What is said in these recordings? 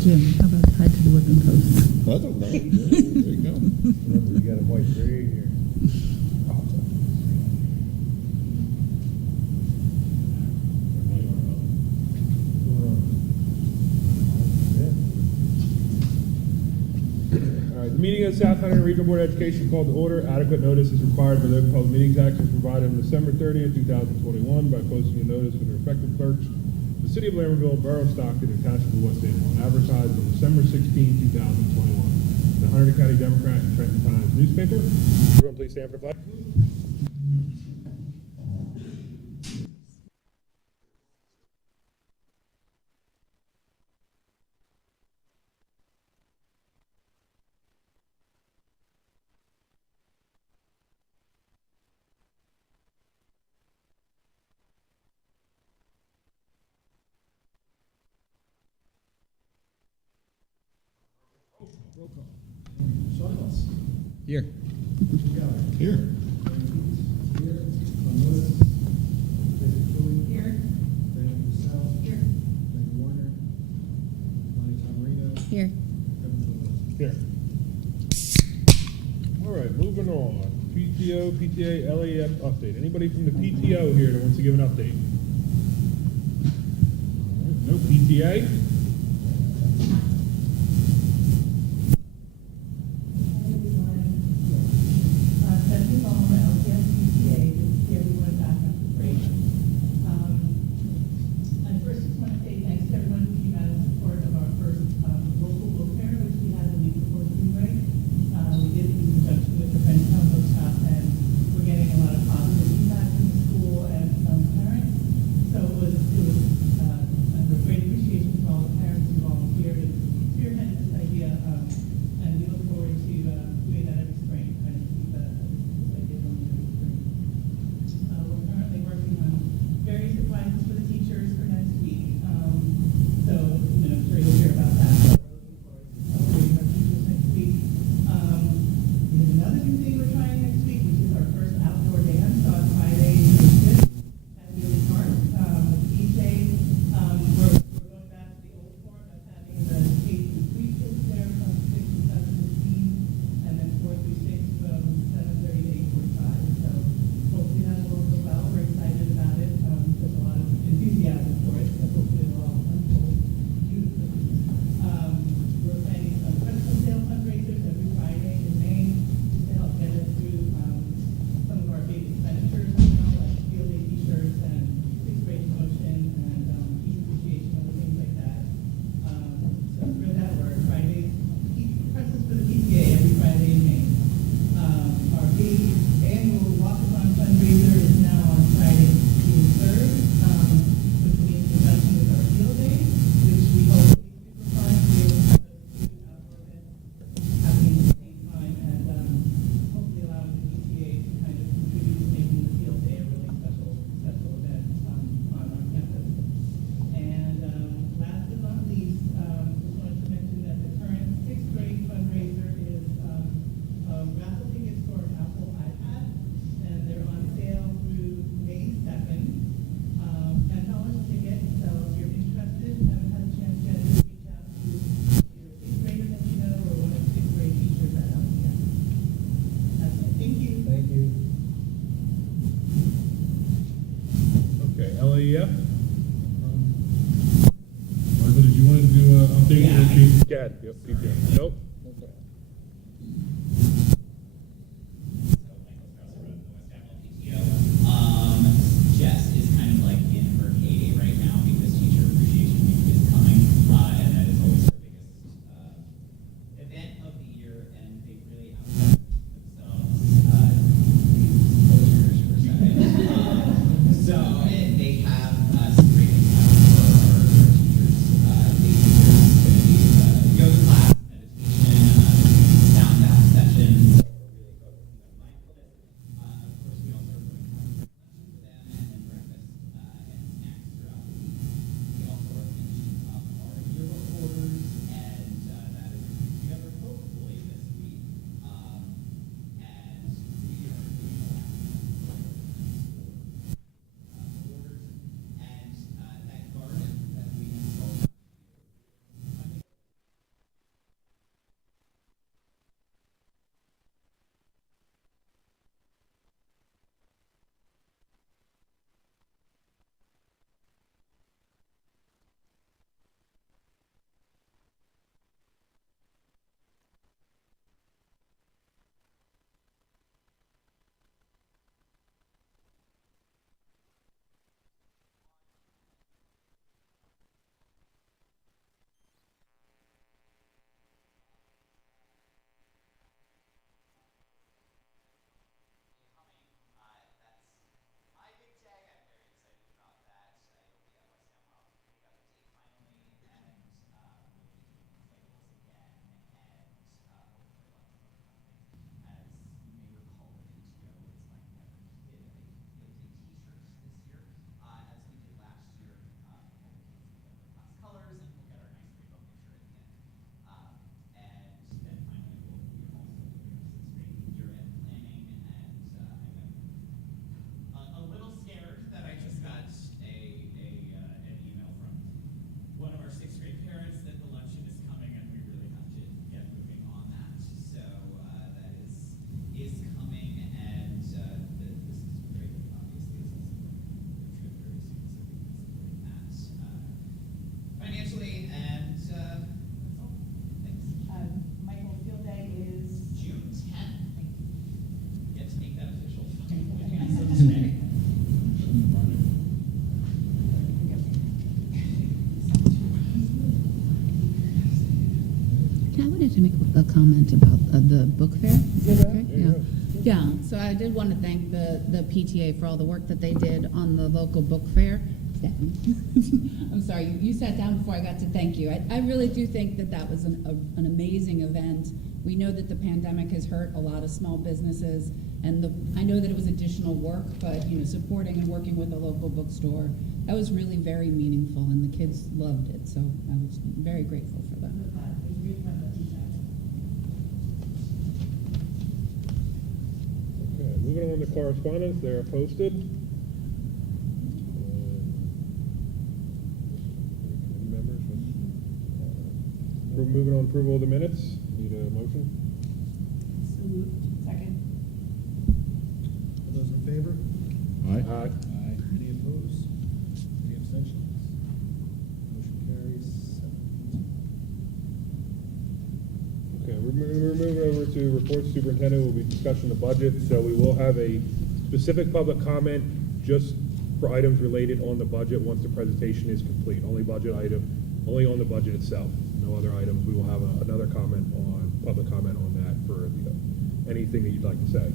Jim, how about tied to the whipping post? I don't know. There you go. Remember, you got a white gray here. All right, the meeting of the South Hunterdon Regional Board of Education called to order. Adequate notice is required by the Open Public Meetings Act as provided on December 30th, 2021 by posting a notice with the respective clerks, the City of Lambertville, Borough of Stockton, and Township of West Salem, advertised on December 16th, 2021. The Hunterdon County Democrat and Trenton Times newspaper. Everyone please stand for the flag. Here. Here. Here. Here. Here. All right, moving on. PTO, PTA, LAF update. Anybody from the PTO here that wants to give an update? All right, no PTA? LAEF? Michael, did you want to do an update? Yeah. Yep, PTO. Nope. Jess is kind of like in her heyday right now because Teacher Appreciation Week is coming, and that is always her biggest event of the year, and they really outdone themselves. Closures for a second. So they have some great things happening for our teachers. There's going to be yoga class, meditation, sound bath I wanted to make a comment about the book fair. Okay, Yeah. Yeah, so I did want to thank the PTA for all the work that they did on the local book fair. Stephanie. I'm sorry, you sat down before I got to thank you. I really do think that that was an amazing event. We know that the pandemic has hurt a lot of small businesses, and I know that it was additional work, but supporting and working with a local bookstore, that was really very meaningful, and the kids loved it. So I was very grateful for that. Okay, moving on to correspondence, they are posted. Committee members, moving on approval of the minutes, need a motion? So moved. Second. All those in favor? Aye. Any opposed? Any abstentions? Motion carries 7-2. Okay, we're moving over to report superintendent. We'll be discussing the budget, so we will have a specific public comment just for items related on the budget once the presentation is complete. Only budget item, only on the budget itself. No other items. We will have another public comment on that for anything that you'd like to say.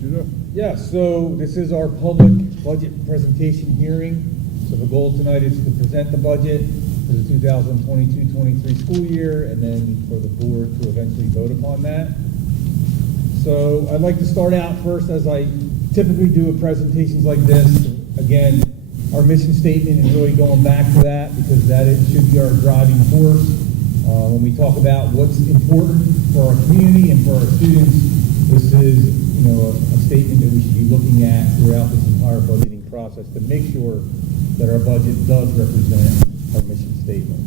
Shoot up. Yeah, so this is our public budget presentation hearing. So the goal tonight is to present the budget for the 2022-23 school year, and then for the board to eventually vote upon that. So I'd like to start out first, as I typically do at presentations like this. Again, our mission statement is really going back to that, because that should be our driving force. When we talk about what's important for our community and for our students, this is a statement that we should be looking at throughout this entire budgeting process to make sure that our budget does represent our mission statement.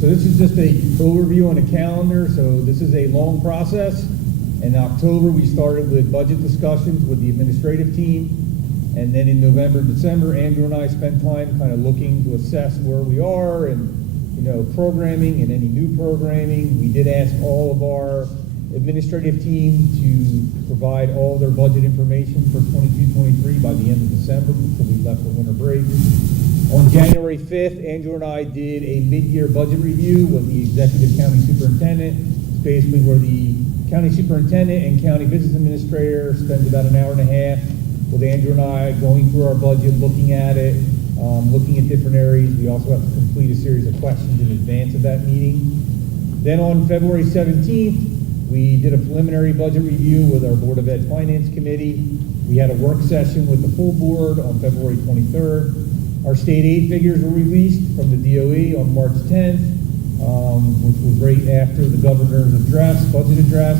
So this is just an overview on a calendar. So this is a long process. In October, we started with budget discussions with the administrative team. And then in November, December, Andrew and I spent time kind of looking to assess where we are and, programming and any new programming. We did ask all of our administrative team to provide all their budget information for 22-23 by the end of December before we left for winter break. On January 5th, Andrew and I did a mid-year budget review with the executive county superintendent. It's basically where the county superintendent and county business administrator spends about an hour and a half with Andrew and I going through our budget, looking at it, looking at different areas. We also have to complete a series of questions in advance of that meeting. Then on February 17th, we did a preliminary budget review with our Board of Ed Finance Committee. We had a work session with the full board on February 23rd. Our state aid figures were released from the DOE on March 10th, which was right after the governor's budget address.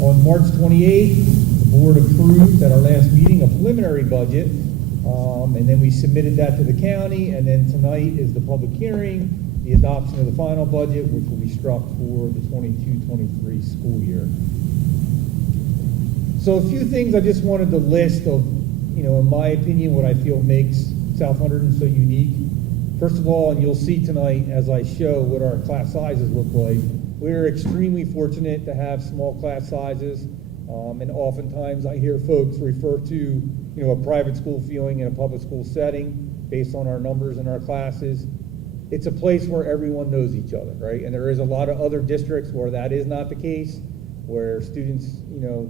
On March 28th, the board approved at our last meeting a preliminary budget, and then we submitted that to the county, and then tonight is the public hearing, the adoption of the final budget, which will be struck for the 22-23 school year. So a few things I just wanted to list of, in my opinion, what I feel makes South Hunterdon so unique. First of all, and you'll see tonight as I show what our class sizes look like, we're extremely fortunate to have small class sizes, and oftentimes I hear folks refer to, a private school feeling in a public school setting based on our numbers in our classes. It's a place where everyone knows each other, right? And there is a lot of other districts where that is not the case, where students,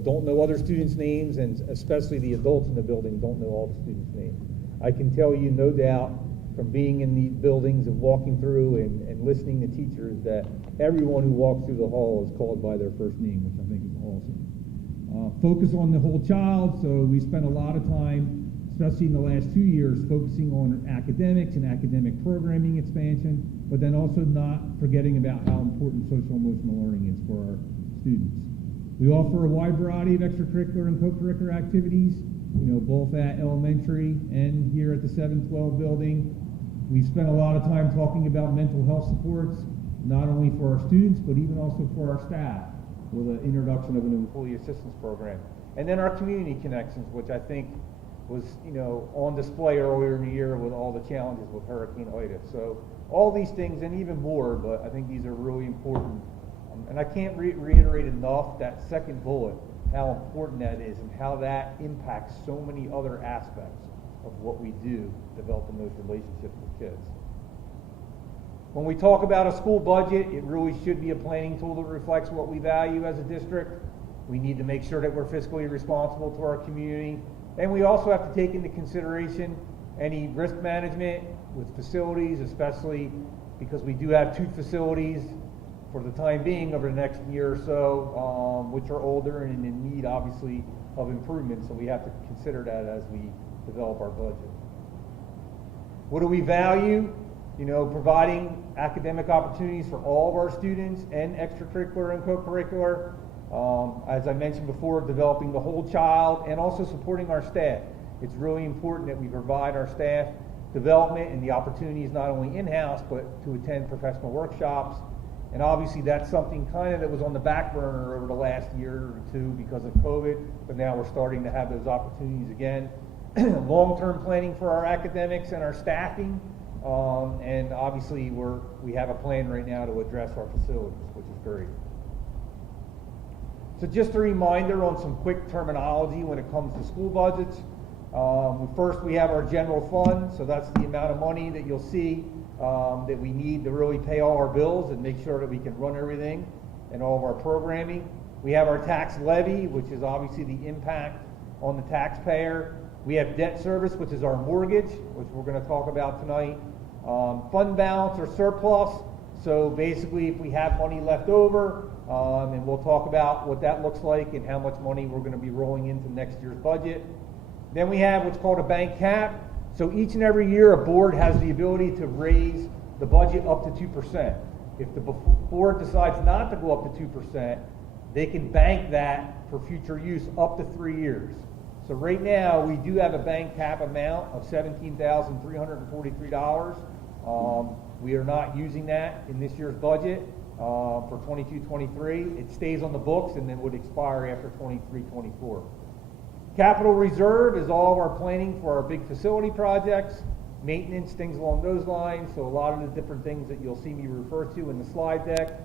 don't know other students' names, and especially the adults in the building don't know all the students' names. I can tell you, no doubt, from being in these buildings and walking through and listening to teachers, that everyone who walks through the hall is called by their first name, which I think is awesome. Focus on the whole child, so we spent a lot of time, especially in the last 2 years, focusing on academics and academic programming expansion, but then also not forgetting about how important social emotional learning is for our students. We offer a wide variety of extracurricular and co-curricular activities, both at elementary and here at the 712 building. We've spent a lot of time talking about mental health supports, not only for our students, but even also for our staff, with the introduction of an employee assistance program. And then our community connections, which I think was, on display earlier in the year with all the challenges with Hurricane Ida. So all these things and even more, but I think these are really important. And I can't reiterate enough that second bullet, how important that is and how that impacts so many other aspects of what we do, developing those relationships with kids. When we talk about a school budget, it really should be a planning tool that reflects what we value as a district. We need to make sure that we're fiscally responsible to our community. And we also have to take into consideration any risk management with facilities, especially because we do have 2 facilities for the time being over the next year or so, which are older and in need, obviously, of improvement. So we have to consider that as we develop our budget. What do we value? You know, providing academic opportunities for all of our students and extracurricular and co-curricular. As I mentioned before, developing the whole child and also supporting our staff. It's really important that we provide our staff development and the opportunities not only in-house, but to attend professional workshops. And obviously that's something kind of that was on the back burner over the last year or 2 because of COVID, but now we're starting to have those opportunities again. Long-term planning for our academics and our staffing. And obviously we have a plan right now to address our facilities, which is great. So just a reminder on some quick terminology when it comes to school budgets. First, we have our general fund, so that's the amount of money that you'll see that we need to really pay all our bills and make sure that we can run everything and all of our programming. We have our tax levy, which is obviously the impact on the taxpayer. We have debt service, which is our mortgage, which we're going to talk about tonight. Fund balance or surplus, so basically if we have money left over, and we'll talk about what that looks like and how much money we're going to be rolling into next year's budget. Then we have what's called a bank cap. So each and every year a board has the ability to raise the budget up to 2%. If the board decides not to go up to 2%, they can bank that for future use up to 3 years. So right now we do have a bank cap amount of $17,343. We are not using that in this year's budget for 22-23. It stays on the books and then would expire after 23-24. Capital reserve is all of our planning for our big facility projects, maintenance, things along those lines. So a lot of the different things that you'll see me refer to in the slide deck.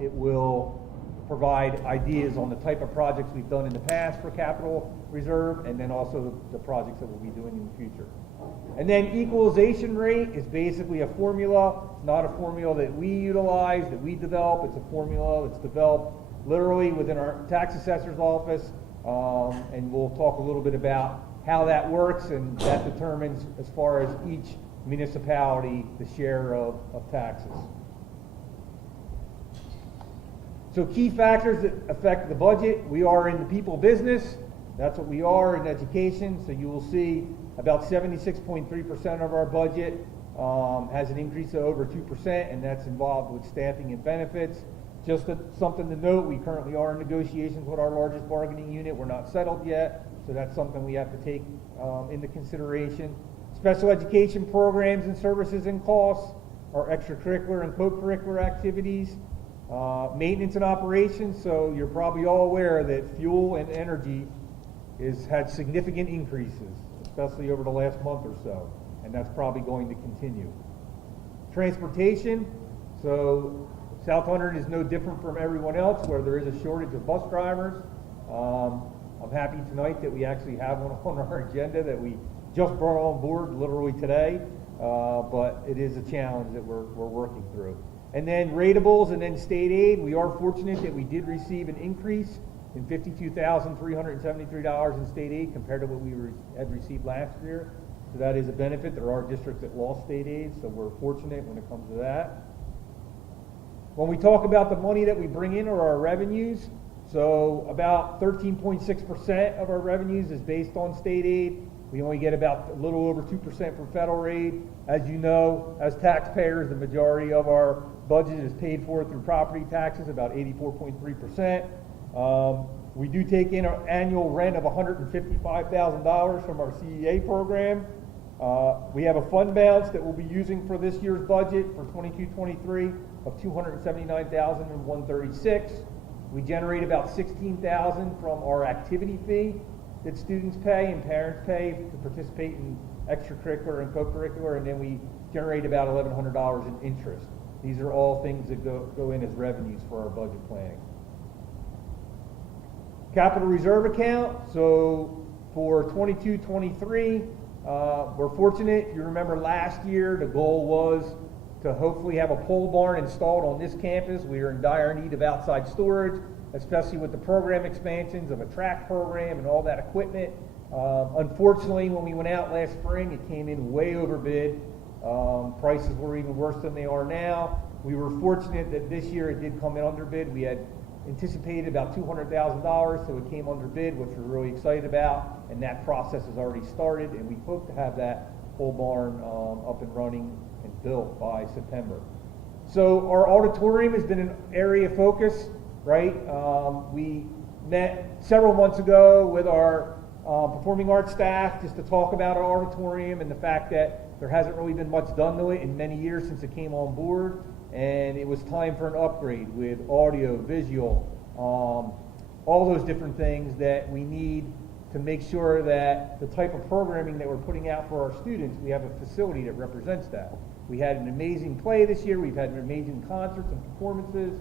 It will provide ideas on the type of projects we've done in the past for capital reserve, and then also the projects that we'll be doing in the future. And then equalization rate is basically a formula. It's not a formula that we utilize, that we develop. It's a formula that's developed literally within our tax assessor's office. And we'll talk a little bit about how that works, and that determines, as far as each municipality, the share of taxes. So key factors that affect the budget. We are in the people business. That's what we are in education. So you will see about 76.3% of our budget has an increase of over 2%, and that's involved with staffing and benefits. Just something to note, we currently are in negotiations with our largest bargaining unit. We're not settled yet, so that's something we have to take into consideration. Special education programs and services and costs, our extracurricular and co-curricular activities, maintenance and operations. So you're probably all aware that fuel and energy has had significant increases, especially over the last month or so, and that's probably going to continue. Transportation, so South Hunterdon is no different from everyone else where there is a shortage of bus drivers. I'm happy tonight that we actually have one on our agenda that we just brought on board literally today, but it is a challenge that we're working through. And then ratables and then state aid. We are fortunate that we did receive an increase in $52,373 in state aid compared to what we had received last year. So that is a benefit. There are districts that lost state aid, so we're fortunate when it comes to that. When we talk about the money that we bring in or our revenues, so about 13.6% of our revenues is based on state aid. We only get about a little over 2% from federal aid. As you know, as taxpayers, the majority of our budget is paid for through property taxes, about 84.3%. We do take in an annual rent of $155,000 from our CEA program. We have a fund balance that we'll be using for this year's budget for 22-23 of $279,136. We generate about $16,000 from our activity fee that students pay and parents pay to participate in extracurricular and co-curricular, and then we generate about $1,100 in interest. These are all things that go in as revenues for our budget planning. Capital reserve account, so for 22-23, we're fortunate. If you remember last year, the goal was to hopefully have a pole barn installed on this campus. We are in dire need of outside storage, especially with the program expansions of a track program and all that equipment. Unfortunately, when we went out last spring, it came in way overbid. Prices were even worse than they are now. We were fortunate that this year it did come in under bid. We had anticipated about $200,000, so it came under bid, which we're really excited about, and that process has already started, and we hope to have that pole barn up and running and built by September. So our auditorium has been an area of focus, right? We met several months ago with our performing arts staff just to talk about our auditorium and the fact that there hasn't really been much done to it in many years since it came on board, and it was time for an upgrade with audio, visual, all those different things that we need to make sure that the type of programming that we're putting out for our students, we have a facility that represents that. We had an amazing play this year, we've had amazing concerts and performances,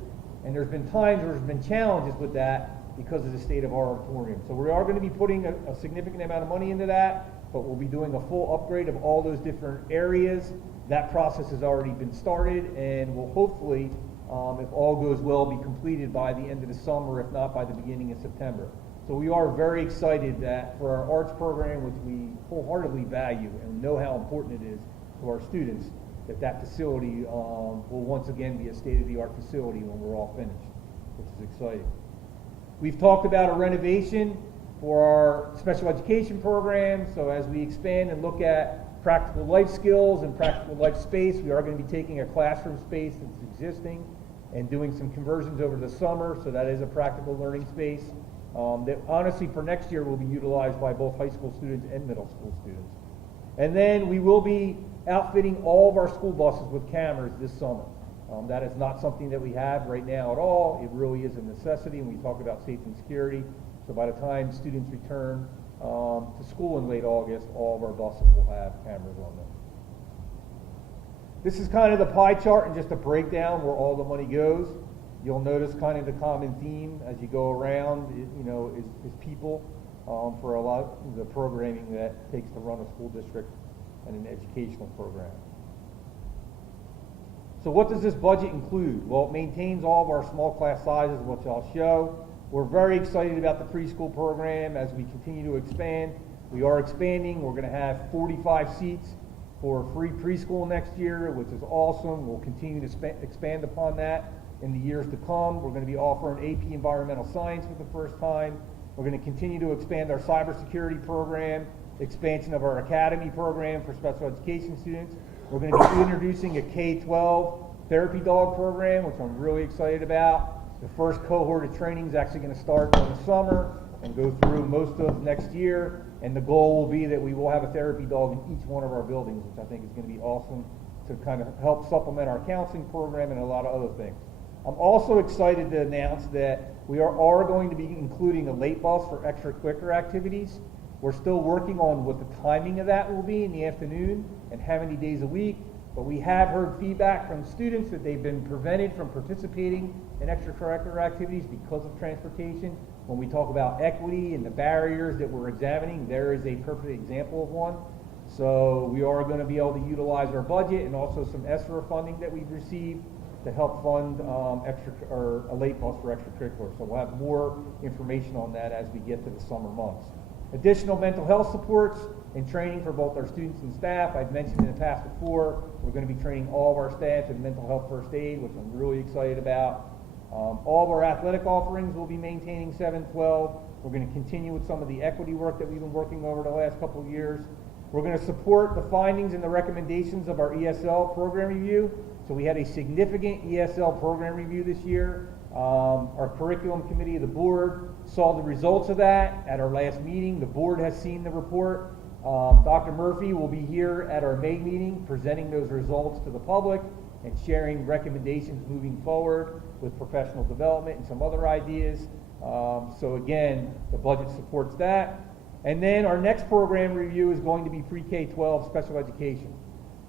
and there's been times where there's been challenges with that because of the state of our auditorium. So we are going to be putting a significant amount of money into that, but we'll be doing a full upgrade of all those different areas. That process has already been started and will hopefully, if all goes well, be completed by the end of the summer, if not by the beginning of September. So we are very excited that for our arts program, which we wholeheartedly value and know how important it is to our students, that facility will once again be a state-of-the-art facility when we're all finished, which is exciting. We've talked about a renovation for our special education program, so as we expand and look at practical life skills and practical life space, we are going to be taking a classroom space that's existing and doing some conversions over the summer, so that is a practical learning space that honestly for next year will be utilized by both high school students and middle school students. And then we will be outfitting all of our school buses with cameras this summer. That is not something that we have right now at all. It really is a necessity, and we talk about safety and security. So by the time students return to school in late August, all of our buses will have cameras on them. This is kind of the pie chart and just a breakdown where all the money goes. You'll notice kind of the common theme as you go around, is people for a lot of the programming that takes to run a school district and an educational program. So what does this budget include? Well, it maintains all of our small class sizes, which I'll show. We're very excited about the preschool program as we continue to expand. We are expanding. We're going to have 45 seats for free preschool next year, which is awesome. We'll continue to expand upon that in the years to come. We're going to be offering AP Environmental Science for the first time. We're going to continue to expand our cybersecurity program, expansion of our academy program for special education students. We're going to be introducing a K-12 therapy dog program, which I'm really excited about. The first cohort of training is actually going to start in the summer and go through most of next year. And the goal will be that we will have a therapy dog in each one of our buildings, which I think is going to be awesome to kind of help supplement our counseling program and a lot of other things. I'm also excited to announce that we are going to be including a late bus for extracurricular activities. We're still working on what the timing of that will be in the afternoon and how many days a week, but we have heard feedback from students that they've been prevented from participating in extracurricular activities because of transportation. When we talk about equity and the barriers that we're examining, there is a perfect example of one. So we are going to be able to utilize our budget and also some SHRSD funding that we've received to help fund a late bus for extracurricular. So we'll have more information on that as we get to the summer months. Additional mental health supports and training for both our students and staff. I've mentioned in the past before, we're going to be training all of our staff in mental health first aid, which I'm really excited about. All of our athletic offerings will be maintaining 7-12. We're going to continue with some of the equity work that we've been working over the last couple of years. We're going to support the findings and the recommendations of our ESL program review. So we had a significant ESL program review this year. Our curriculum committee of the board saw the results of that at our last meeting. The board has seen the report. Dr. Murphy will be here at our May meeting presenting those results to the public and sharing recommendations moving forward with professional development and some other ideas. So again, the budget supports that. And then our next program review is going to be pre-K-12 special education.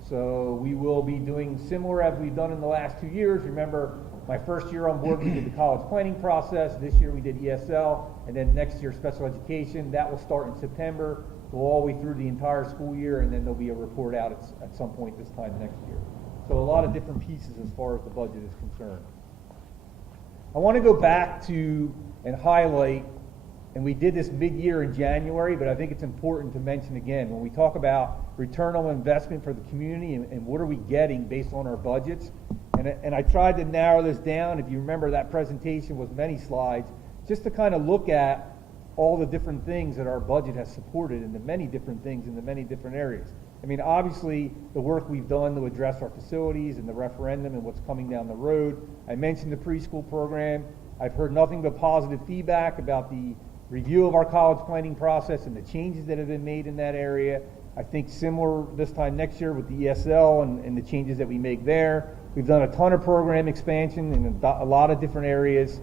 So we will be doing similar as we've done in the last 2 years. Remember, my first year on board, we did the college planning process. This year we did ESL, and then next year special education. That will start in September, go all the way through the entire school year, and then there'll be a report out at some point this time next year. So a lot of different pieces as far as the budget is concerned. I want to go back to and highlight, and we did this mid-year in January, but I think it's important to mention again, when we talk about return on investment for the community and what are we getting based on our budgets, and I tried to narrow this down. If you remember, that presentation was many slides, just to kind of look at all the different things that our budget has supported and the many different things in the many different areas. I mean, obviously, the work we've done to address our facilities and the referendum and what's coming down the road. I mentioned the preschool program. I've heard nothing but positive feedback about the review of our college planning process and the changes that have been made in that area. I think similar this time next year with the ESL and the changes that we make there. We've done a ton of program expansion in a lot of different areas,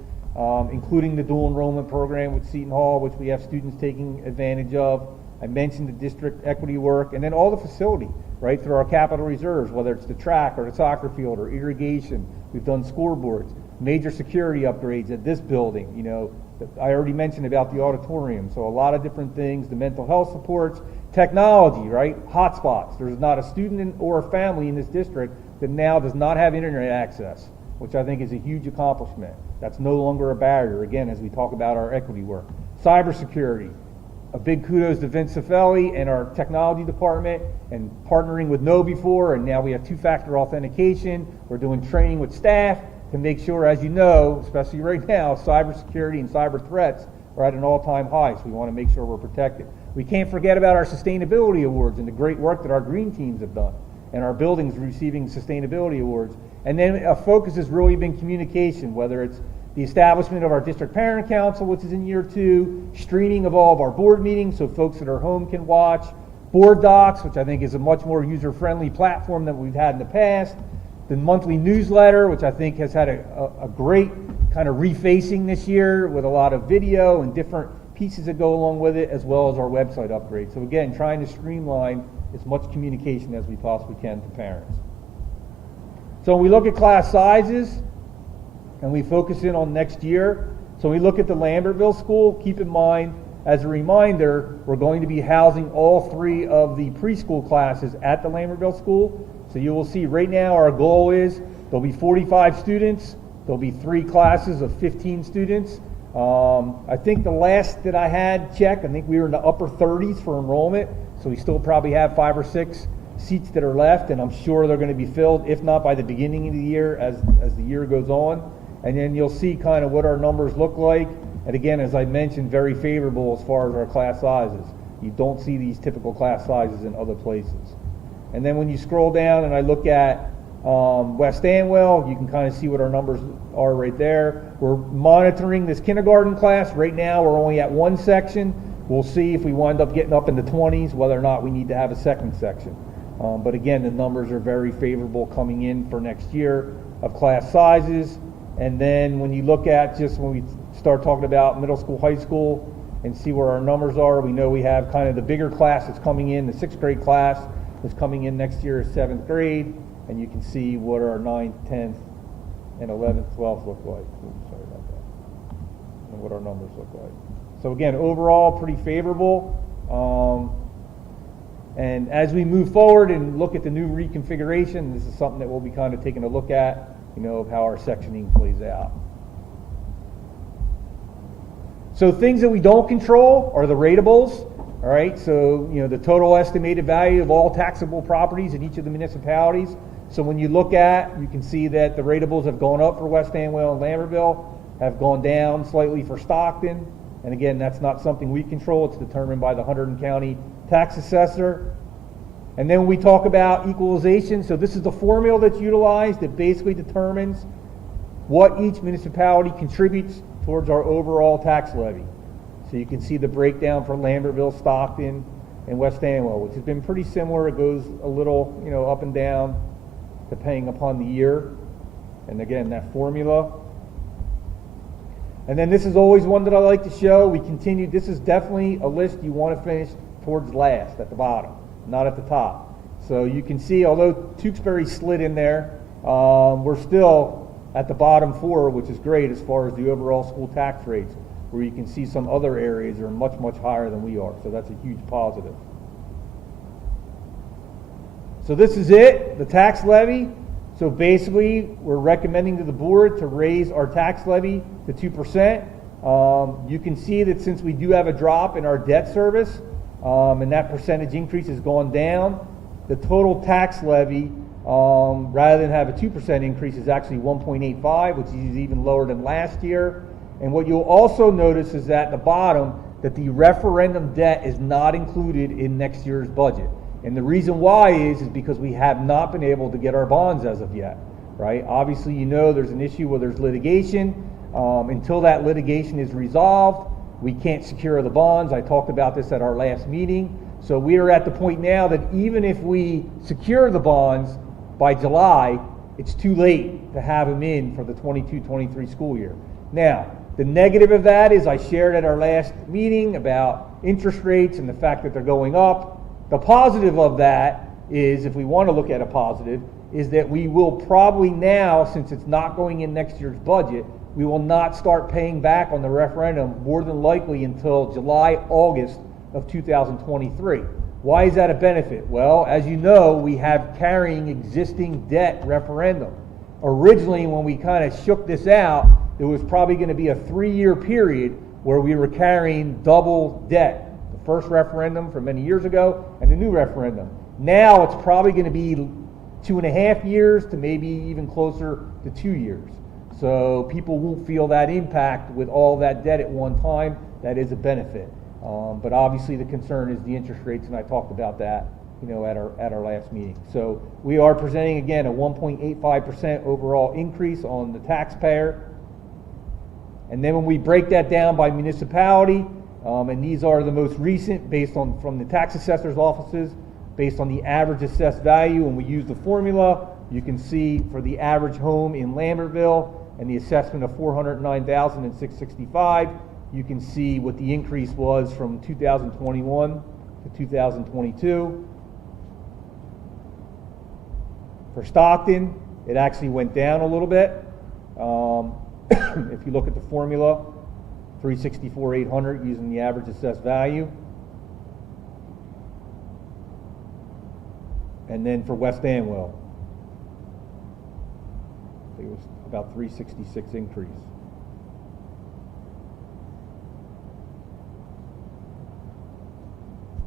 including the dual enrollment program with Seton Hall, which we have students taking advantage of. I mentioned the district equity work, and then all the facility, right, through our capital reserves, whether it's the track or the soccer field or irrigation. We've done scoreboards, major security upgrades at this building. You know, I already mentioned about the auditorium, so a lot of different things, the mental health supports, technology, right, hotspots. There's not a student or a family in this district that now does not have internet access, which I think is a huge accomplishment. That's no longer a barrier, again, as we talk about our equity work. Cybersecurity. A big kudos to Vince Cifelli and our technology department and partnering with Know Before, and now we have two-factor authentication. We're doing training with staff to make sure, as you know, especially right now, cybersecurity and cyber threats are at an all-time high, so we want to make sure we're protected. We can't forget about our sustainability awards and the great work that our green teams have done, and our buildings receiving sustainability awards. And then a focus has really been communication, whether it's the establishment of our district parent council, which is in year 2, streaming of all of our board meetings so folks that are home can watch, board docs, which I think is a much more user-friendly platform than we've had in the past, the monthly newsletter, which I think has had a great kind of refacing this year with a lot of video and different pieces that go along with it, as well as our website upgrade. So again, trying to streamline as much communication as we possibly can to parents. So when we look at class sizes, and we focus in on next year. So we look at the Lambertville School. Keep in mind, as a reminder, we're going to be housing all 3 of the preschool classes at the Lambertville School. So you will see right now our goal is there'll be 45 students. There'll be 3 classes of 15 students. I think the last that I had checked, I think we were in the upper 30s for enrollment. So we still probably have 5 or 6 seats that are left, and I'm sure they're going to be filled, if not by the beginning of the year, as the year goes on. And then you'll see kind of what our numbers look like. And again, as I mentioned, very favorable as far as our class sizes. You don't see these typical class sizes in other places. And then when you scroll down and I look at West Anwell, you can kind of see what our numbers are right there. We're monitoring this kindergarten class. Right now we're only at 1 section. We'll see if we wind up getting up in the 20s, whether or not we need to have a second section. But again, the numbers are very favorable coming in for next year of class sizes. And then when you look at just when we start talking about middle school, high school, and see where our numbers are, we know we have kind of the bigger class that's coming in. The 6th grade class that's coming in next year is 7th grade. And you can see what our 9th, 10th, and 11th, 12th look like. Oops, sorry about that. And what our numbers look like. So again, overall, pretty favorable. And as we move forward and look at the new reconfiguration, this is something that we'll be kind of taking a look at, you know, of how our sectioning plays out. So things that we don't control are the ratables, all right? So, you know, the total estimated value of all taxable properties in each of the municipalities. So when you look at, you can see that the ratables have gone up for West Anwell and Lambertville, have gone down slightly for Stockton. And again, that's not something we control. It's determined by the Hunterdon County tax assessor. And then when we talk about equalization, so this is the formula that's utilized that basically determines what each municipality contributes towards our overall tax levy. So you can see the breakdown for Lambertville, Stockton, and West Anwell, which has been pretty similar. It goes a little, you know, up and down depending upon the year. And again, that formula. And then this is always one that I like to show. We continue. This is definitely a list you want to finish towards last at the bottom, not at the top. So you can see, although Tewksbury slid in there, we're still at the bottom 4, which is great as far as the overall school tax rates, where you can see some other areas are much, much higher than we are. So that's a huge positive. So this is it, the tax levy. So basically, we're recommending to the board to raise our tax levy to 2%. You can see that since we do have a drop in our debt service, and that percentage increase has gone down, the total tax levy, rather than have a 2% increase, is actually 1.85, which is even lower than last year. And what you'll also notice is at the bottom that the referendum debt is not included in next year's budget. And the reason why is because we have not been able to get our bonds as of yet, right? Obviously, you know there's an issue where there's litigation. Until that litigation is resolved, we can't secure the bonds. I talked about this at our last meeting. So we are at the point now that even if we secure the bonds by July, it's too late to have them in for the 22-23 school year. Now, the negative of that is I shared at our last meeting about interest rates and the fact that they're going up. The positive of that is, if we want to look at a positive, is that we will probably now, since it's not going in next year's budget, we will not start paying back on the referendum more than likely until July, August of 2023. Why is that a benefit? Well, as you know, we have carrying existing debt referendum. Originally, when we kind of shook this out, it was probably going to be a 3-year period where we were carrying double debt. The first referendum from many years ago and the new referendum. Now it's probably going to be 2.5 years to maybe even closer to 2 years. So people won't feel that impact with all that debt at one time. That is a benefit. But obviously the concern is the interest rates, and I talked about that, you know, at our last meeting. So we are presenting again a 1.85% overall increase on the taxpayer. And then when we break that down by municipality, and these are the most recent based on from the tax assessor's offices, based on the average assessed value, and we use the formula, you can see for the average home in Lambertville and the assessment of $409,665, you can see what the increase was from 2021 to 2022. For Stockton, it actually went down a little bit. If you look at the formula, 364,800 using the average assessed value. And then for West Amwell, I think it was about 366 increase.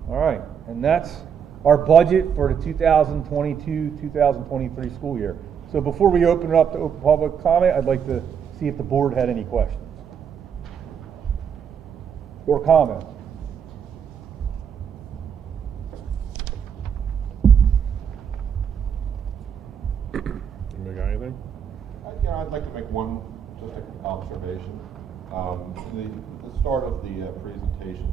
All right, and that's our budget for the 2022-2023 school year. So before we open it up to open public comment, I'd like to see if the board had any questions or comments. Anybody got anything? I'd like to make one just an observation. In the start of the presentation,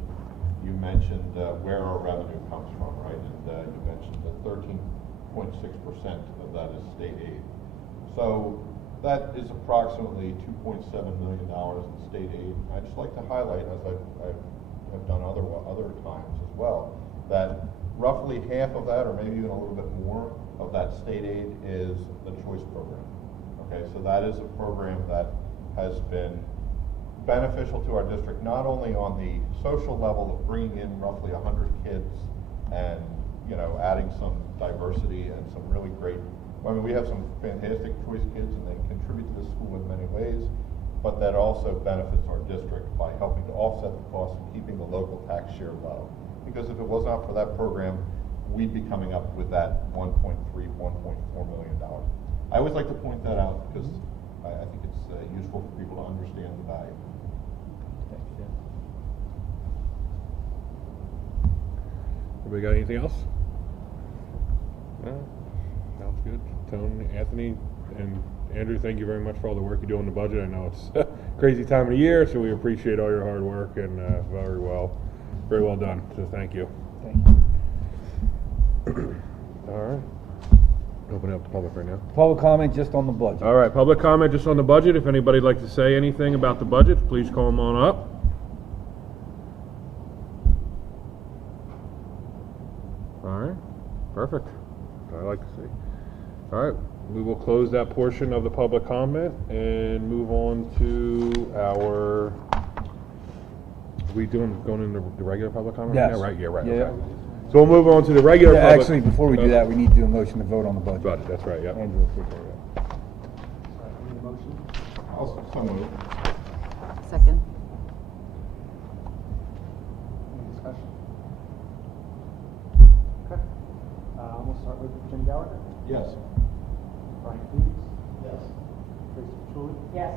you mentioned where our revenue comes from, right? And you mentioned that 13.6% of that is state aid. So that is approximately $2.7 million in state aid. I'd just like to highlight, as I've done other times as well, that roughly half of that, or maybe even a little bit more, of that state aid is the choice program. Okay, so that is a program that has been beneficial to our district, not only on the social level of bringing in roughly 100 kids and, you know, adding some diversity and some really great, I mean, we have some fantastic choice kids and they contribute to the school in many ways, but that also benefits our district by helping to offset the cost of keeping the local tax share low. Because if it was not for that program, we'd be coming up with that $1.4 million. I always like to point that out because I think it's useful for people to understand the value. Everybody got anything else? No? Sounds good. Tony, Anthony, and Andrew, thank you very much for all the work you do on the budget. I know it's a crazy time of the year, so we appreciate all your hard work and very well done. So thank you. Thank you. All right. Open it up to public right now. Public comment just on the budget. All right, public comment just on the budget. If anybody'd like to say anything about the budget, please call them on up. All right, perfect. I like to see. All right, we will close that portion of the public comment and move on to our. Are we going into the regular public comment? Yes. Right now? Right. Yeah, right. Yeah. Okay. So we'll move on to the regular Yeah, public. actually, before we do that, we need to do a motion to vote on the budget. Budget, that's right, yep. Andrew will take care of that. Need a motion? So moved. Second. Any discussion? Okay. We'll start with Jim Gallagher. Yes. Brian Cleves. Yes. Tracy Patchouli. Yes.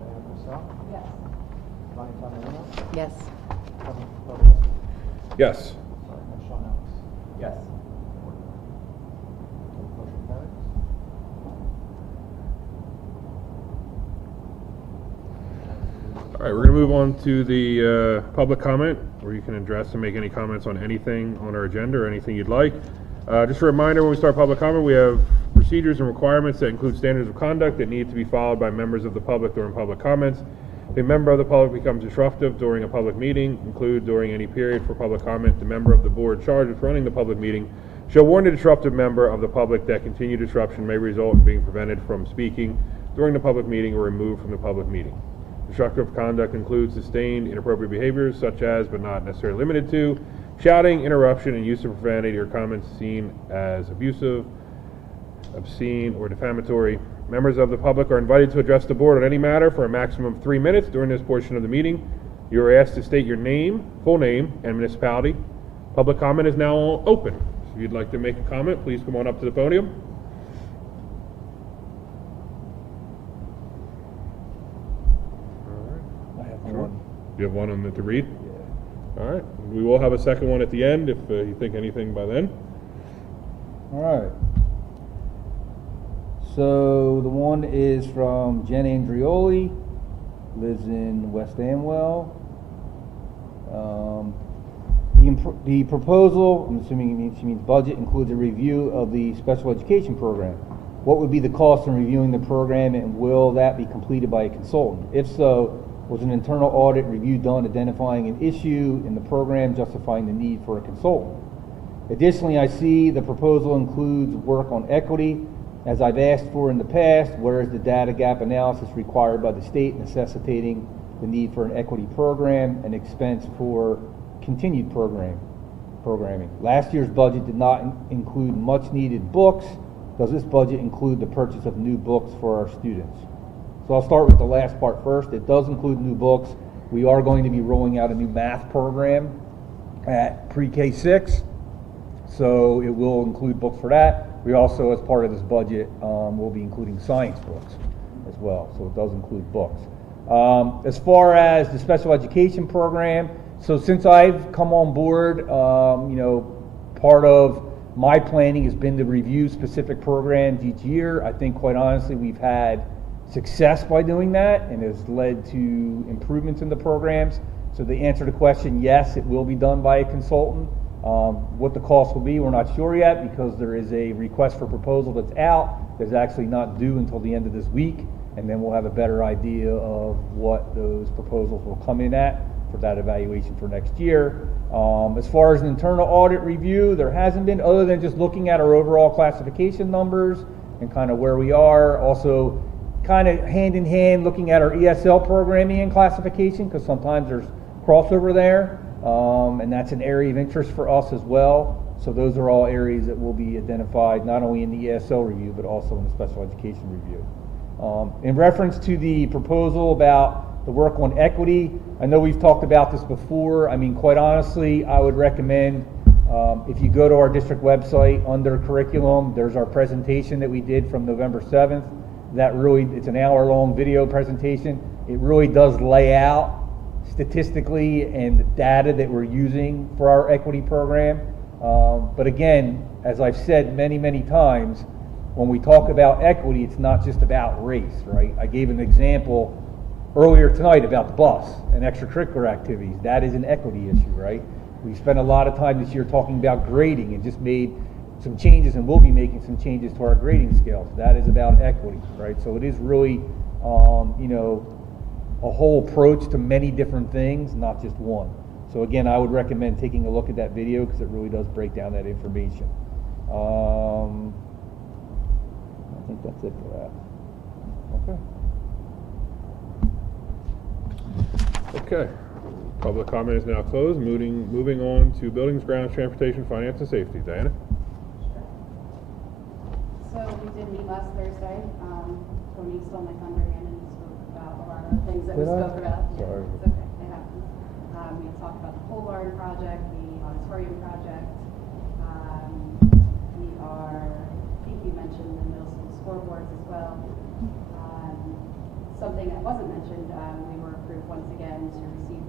Diana Purcell. Yes. Ryan Tomarino. Yes. Kevin Lovett. Yes. Sorry, and Sean Ellis. Yes. Motion carries. All right, we're going to move on to the public comment, where you can address and make any comments on anything on our agenda or anything you'd like. Just a reminder, when we start public comment, we have procedures and requirements that include standards of conduct that need to be followed by members of the public during public comments. If a member of the public becomes disruptive during a public meeting, include during any period for public comment, the member of the board charged with running the public meeting shall warn the disruptive member of the public that continued disruption may result in being prevented from speaking during the public meeting or removed from the public meeting. Disruptive conduct includes sustained inappropriate behaviors such as, but not necessarily limited to, shouting, interruption, and use of profanity or comments seen as abusive, obscene, or defamatory. Members of the public are invited to address the board on any matter for a maximum of 3 minutes during this portion of the meeting. You are asked to state your name, full name, and municipality. Public comment is now open. So if you'd like to make a comment, please come on up to the podium. I have Sure. one. You have one on to read? Yeah. All right. We will have a second one at the end if you think anything by then. All right. So the one is from Jen Andrioli, lives in West Amwell. The proposal, I'm assuming she means budget, includes a review of the special education program. What would be the cost in reviewing the program, and will that be completed by a consultant? If so, was an internal audit review done identifying an issue in the program justifying the need for a consultant? Additionally, I see the proposal includes work on equity, as I've asked for in the past. Where is the data gap analysis required by the state necessitating the need for an equity program and expense for continued programming? Last year's budget did not include much needed books. Does this budget include the purchase of new books for our students? So I'll start with the last part first. It does include new books. We are going to be rolling out a new math program at pre-K 6. So it will include books for that. We also, as part of this budget, will be including science books as well. So it does include books. As far as the special education program, so since I've come on board, part of my planning has been to review specific programs each year. I think, quite honestly, we've had success by doing that, and has led to improvements in the programs. So to answer the question, yes, it will be done by a consultant. What the cost will be, we're not sure yet, because there is a request for proposal that's out. That's actually not due until the end of this week, and then we'll have a better idea of what those proposals will come in at for that evaluation for next year. As far as an internal audit review, there hasn't been, other than just looking at our overall classification numbers and kind of where we are. Also, kind of hand in hand, looking at our ESL programming and classification, because sometimes there's crossover there. And that's an area of interest for us as well. So those are all areas that will be identified not only in the ESL review, but also in the special education review. In reference to the proposal about the work on equity, I know we've talked about this before. I mean, quite honestly, I would recommend if you go to our district website under curriculum, there's our presentation that we did from November 7th. That really, it's an hour-long video presentation. It really does lay out statistically and the data that we're using for our equity program. But again, as I've said many, many times, when we talk about equity, it's not just about race, right? I gave an example earlier tonight about the bus and extracurricular activities. That is an equity issue, right? We spent a lot of time this year talking about grading and just made some changes, and we'll be making some changes to our grading scales. That is about equity, right? So it is really, a whole approach to many different things, not just one. So again, I would recommend taking a look at that video, because it really does break down that information. I think that's it for that. Okay. Okay. Public comment is now closed. Moving on to buildings, grounds, transportation, finance, and safety. Diana? So we did meet last Thursday. Tony stole my thunder again and spoke about a lot of the things that we Did I? spoke about. Yeah, Sorry. it's okay, it happens. We talked about the pole barn project, the auditorium project. I think you mentioned the middle school scoreboards as well. Something that wasn't mentioned, we were approved once again to receive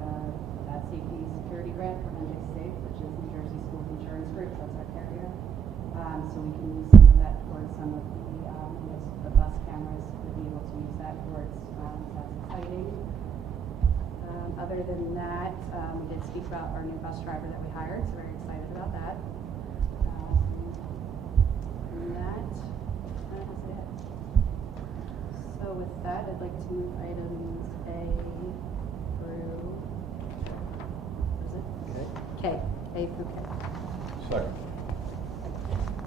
that safety security grant from NJ Safe, which is New Jersey Schools Insurance Group. That's our carrier. So we can use some of that towards some of the bus cameras. We'll be able to use that towards, so that's exciting. Other than that, we did speak about our new bus driver that we hired, so very excited about that. And that is it. So with that, I'd like to move items A through, what is it? K. A through K. Second.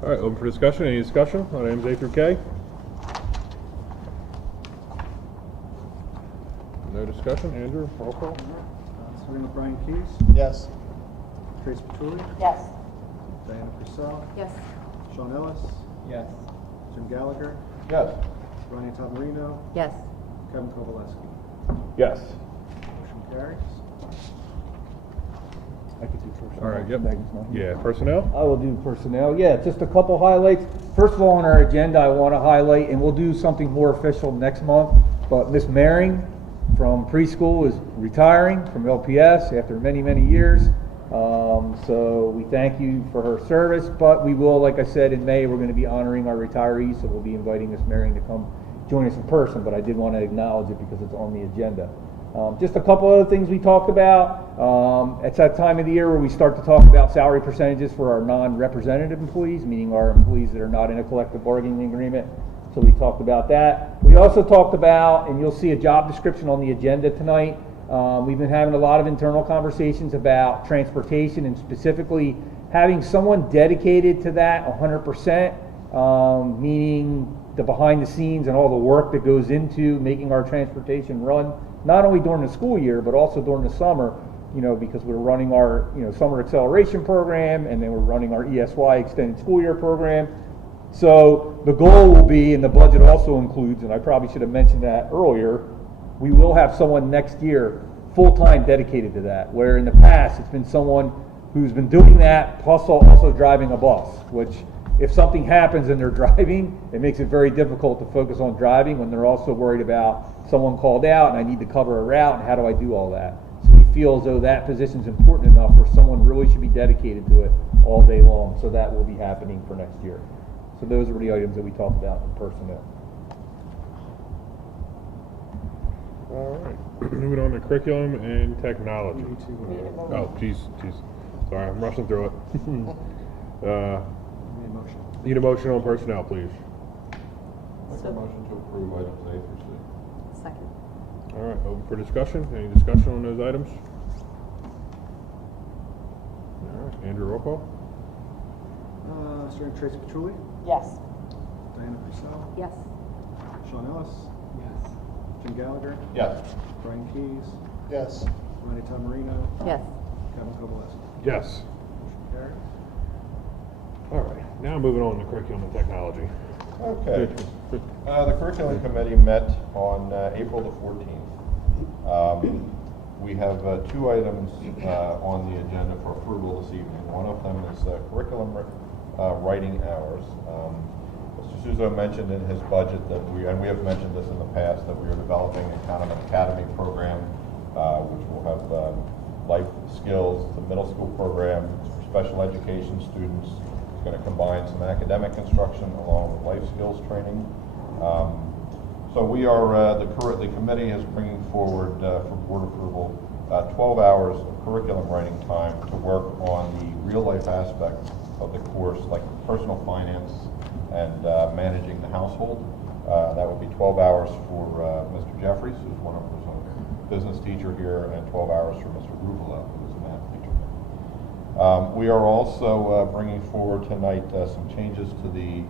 All right, open for discussion. Any discussion on items A through K? No discussion. Andrew, roll call. Starting with Brian Keys, Yes. Trace Petruли, Yes. Diana Purcell, Yes. Sean Ellis, Yes. Jim Gallagher, Yes. Ronnie Tomarino, Yes. Kevin Kowaleski. Yes. Motion carries. I could do personnel. All right, yep. Megan's not here. Yeah, personnel? I will do personnel. Yeah, just a couple highlights. First of all, on our agenda, I want to highlight, and we'll do something more official next month, but Miss Maring from preschool is retiring from LPS after many, many years. So we thank you for her service, but we will, like I said, in May, we're going to be honoring our retirees, so we'll be inviting Miss Maring to come join us in person, but I did want to acknowledge it because it's on the agenda. Just a couple other things we talked about. It's that time of the year where we start to talk about salary percentages for our non-representative employees, meaning our employees that are not in a collective bargaining agreement. So we talked about that. We also talked about, and you'll see a job description on the agenda tonight. We've been having a lot of internal conversations about transportation and specifically having someone dedicated to that 100%, meaning the behind the scenes and all the work that goes into making our transportation run, not only during the school year, but also during the summer, because we're running our, summer acceleration program, and then we're running our ESY extended school year program. So the goal will be, and the budget also includes, and I probably should have mentioned that earlier, we will have someone next year full-time dedicated to that, where in the past it's been someone who's been doing that plus also driving a bus, which if something happens and they're driving, it makes it very difficult to focus on driving when they're also worried about someone called out and I need to cover a route and how do I do all that. So we feel as though that position is important enough where someone really should be dedicated to it all day long, so that will be happening for next year. So those are the items that we talked about in personnel. All right. Moving on to curriculum and technology. Oh, geez. Sorry, I'm rushing through it. Need a motion. Need a motion on personnel, please. Make a motion to approve items A through C. Second. All right, open for discussion. Any discussion on those items? All right, Andrew, roll call. Starting with Trace Petruli, Yes. Diana Purcell, Yes. Sean Ellis, Yes. Jim Gallagher, Yes. Brian Keys, Yes. Ronnie Tomarino, Yes. Kevin Kowaleski. Yes. Motion carries. All right. Now moving on to curriculum and technology. Okay. The curriculum committee met on April the 14th. We have two items on the agenda for approval this evening. One of them is curriculum writing hours. Mr. Suso mentioned in his budget that we have mentioned this in the past, that we are developing a kind of an academy program, which will have life skills. The middle school program for special education students. It's going to combine some academic instruction along with life skills training. So we are, the committee is bringing forward for board approval 12 hours of curriculum writing time to work on the real life aspects of the course, like personal finance and managing the household. That would be 12 hours for Mr. Jeffries, who's one of us, a business teacher here, and 12 hours for Mr. Ruvalo, who is a math teacher. We are also bringing forward tonight some changes to the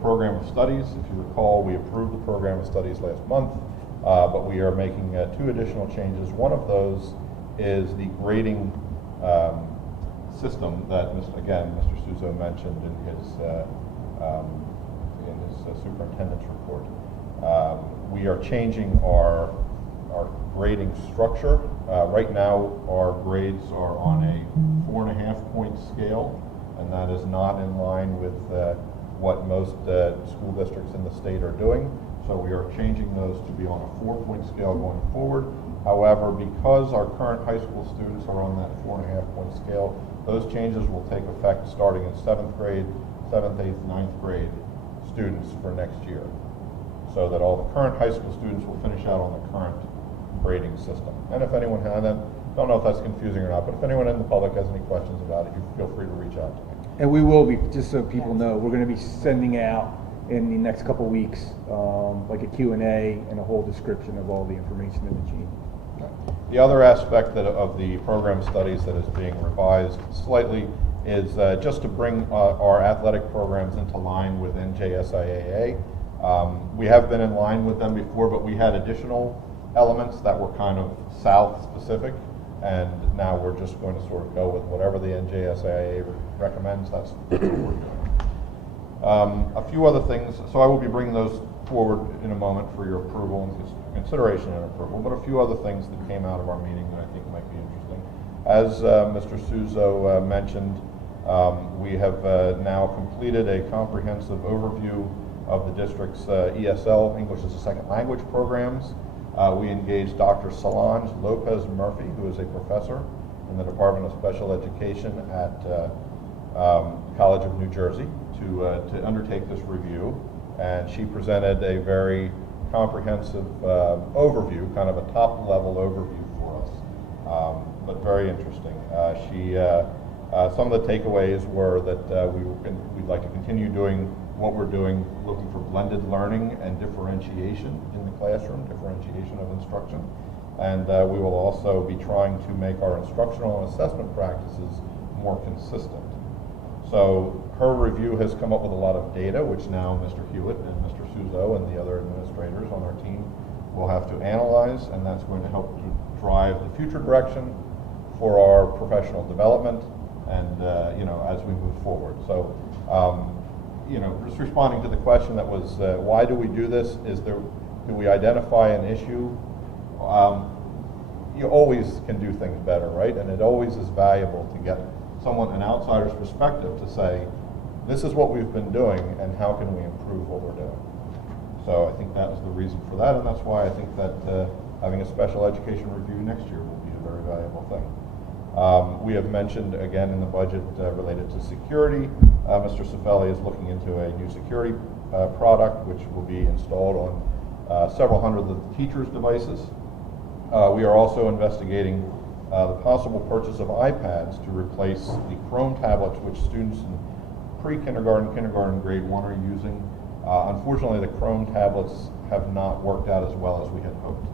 program of studies. If you recall, we approved the program of studies last month, but we are making two additional changes. One of those is the grading system that, again, Mr. Suso mentioned in his superintendent's report. We are changing our grading structure. Right now, our grades are on a 4.5-point scale, and that is not in line with what most school districts in the state are doing. So we are changing those to be on a 4-point scale going forward. However, because our current high school students are on that 4.5-point scale, those changes will take effect starting in 7th grade, 7th, 8th, 9th grade students for next year. So that all the current high school students will finish out on the current grading system. And if anyone has, I don't know if that's confusing or not, but if anyone in the public has any questions about it, you feel free to reach out to me. And we will be, just so people know, we're going to be sending out in the next couple weeks, like a Q&A and a whole description of all the information in the gene. The other aspect of the program studies that is being revised slightly is just to bring our athletic programs into line with NJSIAA. We have been in line with them before, but we had additional elements that were kind of South specific, and now we're just going to sort of go with whatever the NJSIAA recommends. That's what we're doing. A few other things, so I will be bringing those forward in a moment for your approval and consideration and approval, but a few other things that came out of our meeting that I think might be interesting. As Mr. Suso mentioned, we have now completed a comprehensive overview of the district's ESL, English as a Second Language programs. We engaged Dr. Solange Lopez Murphy, who is a professor in the Department of Special Education at College of New Jersey, to undertake this review. And she presented a very comprehensive overview, kind of a top-level overview for us, but very interesting. Some of the takeaways were that we'd like to continue doing what we're doing, looking for blended learning and differentiation in the classroom, differentiation of instruction. And we will also be trying to make our instructional and assessment practices more consistent. So her review has come up with a lot of data, which now Mr. Hewitt and Mr. Suso and the other administrators on our team will have to analyze, and that's going to help to drive the future direction for our professional development and as we move forward. So just responding to the question that was why do we do this? Do we identify an issue? You always can do things better, right? And it always is valuable to get an outsider's perspective to say, this is what we've been doing and how can we improve what we're doing. So I think that was the reason for that, and that's why I think that having a special education review next year will be a very valuable thing. We have mentioned again in the budget related to security, Mr. Cifelli is looking into a new security product which will be installed on several hundred of the teachers' devices. We are also investigating the possible purchase of iPads to replace the Chrome tablets which students in pre-kindergarten, kindergarten, grade 1 are using. Unfortunately, the Chrome tablets have not worked out as well as we had hoped.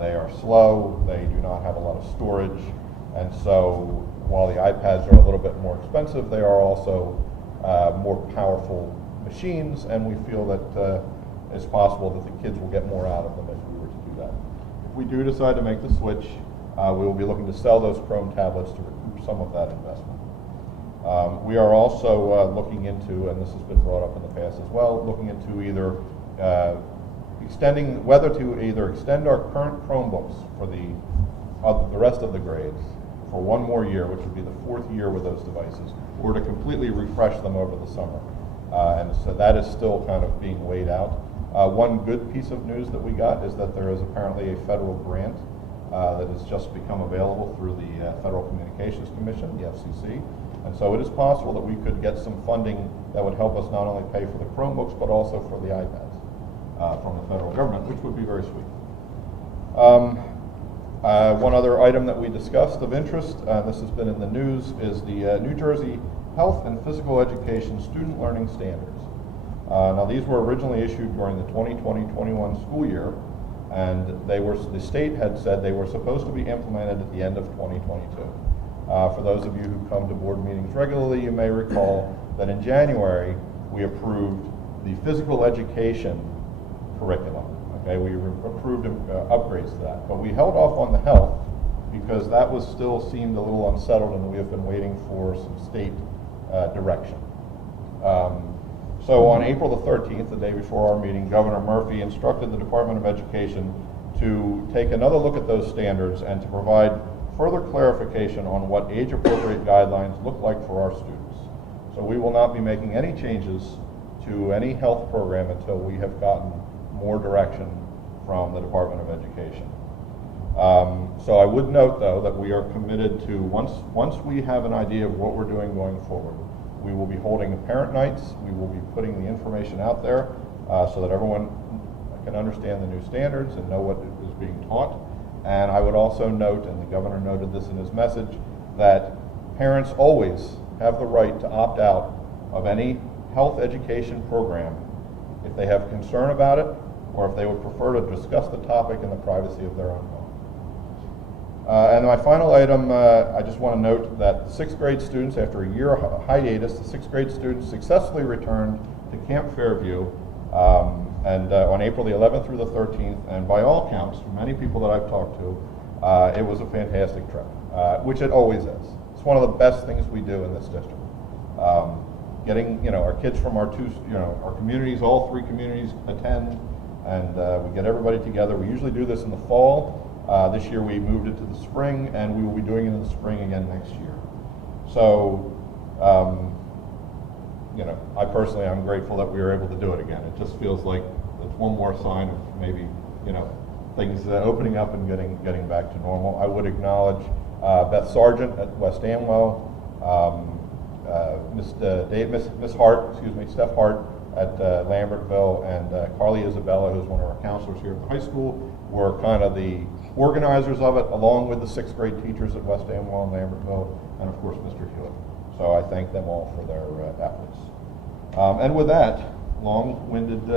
They are slow, they do not have a lot of storage, and so while the iPads are a little bit more expensive, they are also more powerful machines, and we feel that it's possible that the kids will get more out of them if we were to do that. If we do decide to make the switch, we will be looking to sell those Chrome tablets to recoup some of that investment. We are also looking into, and this has been brought up in the past as well, looking into either extend our current Chromebooks for the rest of the grades for one more year, which would be the 4th year with those devices, or to completely refresh them over the summer. And so that is still kind of being weighed out. One good piece of news that we got is that there is apparently a federal grant that has just become available through the Federal Communications Commission, the FCC. And so it is possible that we could get some funding that would help us not only pay for the Chromebooks, but also for the iPads from the federal government, which would be very sweet. One other item that we discussed of interest, this has been in the news, is the New Jersey Health and Physical Education Student Learning Standards. Now these were originally issued during the 2020-21 school year, and the state had said they were supposed to be implemented at the end of 2022. For those of you who come to board meetings regularly, you may recall that in January we approved the physical education curriculum. Okay, we approved upgrades to that, but we held off on the health because that was still seemed a little unsettled, and we have been waiting for some state direction. So on April the 13th, the day before our meeting, Governor Murphy instructed the Department of Education to take another look at those standards and to provide further clarification on what age-appropriate guidelines look like for our students. So we will not be making any changes to any health program until we have gotten more direction from the Department of Education. So I would note, though, that we are committed to, once we have an idea of what we're doing going forward, we will be holding parent nights. We will be putting the information out there so that everyone can understand the new standards and know what is being taught. And I would also note, and the governor noted this in his message, that parents always have the right to opt out of any health education program if they have concern about it, or if they would prefer to discuss the topic in the privacy of their own home. And my final item, I just want to note that 6th grade students, after a year hiatus, the 6th grade students successfully returned to Camp Fairview on April the 11th through the 13th, and by all counts, from many people that I've talked to, it was a fantastic trip, which it always is. It's one of the best things we do in this district. Getting, our kids from our our communities, all 3 communities attend, and we get everybody together. We usually do this in the fall. This year we moved it to the spring, and we will be doing it in the spring again next year. So, I personally, I'm grateful that we were able to do it again. It just feels like it's one more sign of maybe, things opening up and getting back to normal. I would acknowledge Beth Sargent at West Amwell, Miss Hart, Steph Hart at Lambertville, and Carly Isabella, who's one of our counselors here at the high school, were kind of the organizers of it, along with the 6th grade teachers at West Amwell and Lambertville, and of course Mr. Hewitt. So I thank them all for their efforts. And with that long-winded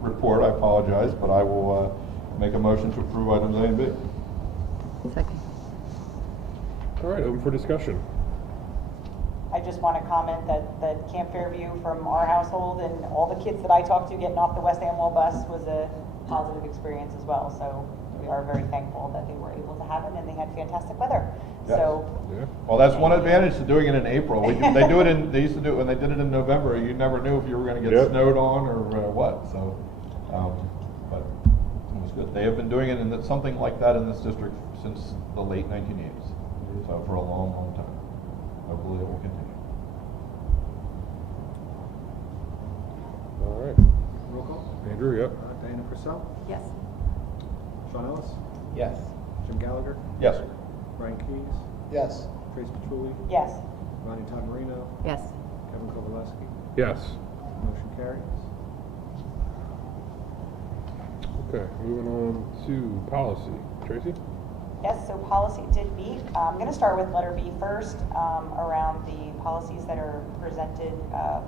report, I apologize, but I will make a motion to approve items A and B. Second. All right, open for discussion. I just want to comment that Camp Fairview from our household and all the kids that I talked to getting off the West Amwell bus was a positive experience as well. So we are very thankful that they were able to have it, and they had fantastic weather. Yes. So Yeah. Well, that's one advantage to doing it in April. They used to do it when they did it in November. You never knew if you were going to get Yep. snowed on or what. So, but it was good. They have been doing it in something like that in this district since the late 1980s. So for a long, long time. Hopefully it will continue. All right. Roll call. Andrew, yep. Diana Purcell, yes. Sean Ellis, Yes. Jim Gallagher, Yes. Brian Keys, Yes. Trace Patchouli, Yes. Ronnie Todd Marino, Yes. Kevin Kowalewski. Yes. Motion carries. Okay, moving on to policy. Tracy? Yes, so policy did meet. I'm going to start with letter B first, around the policies that are presented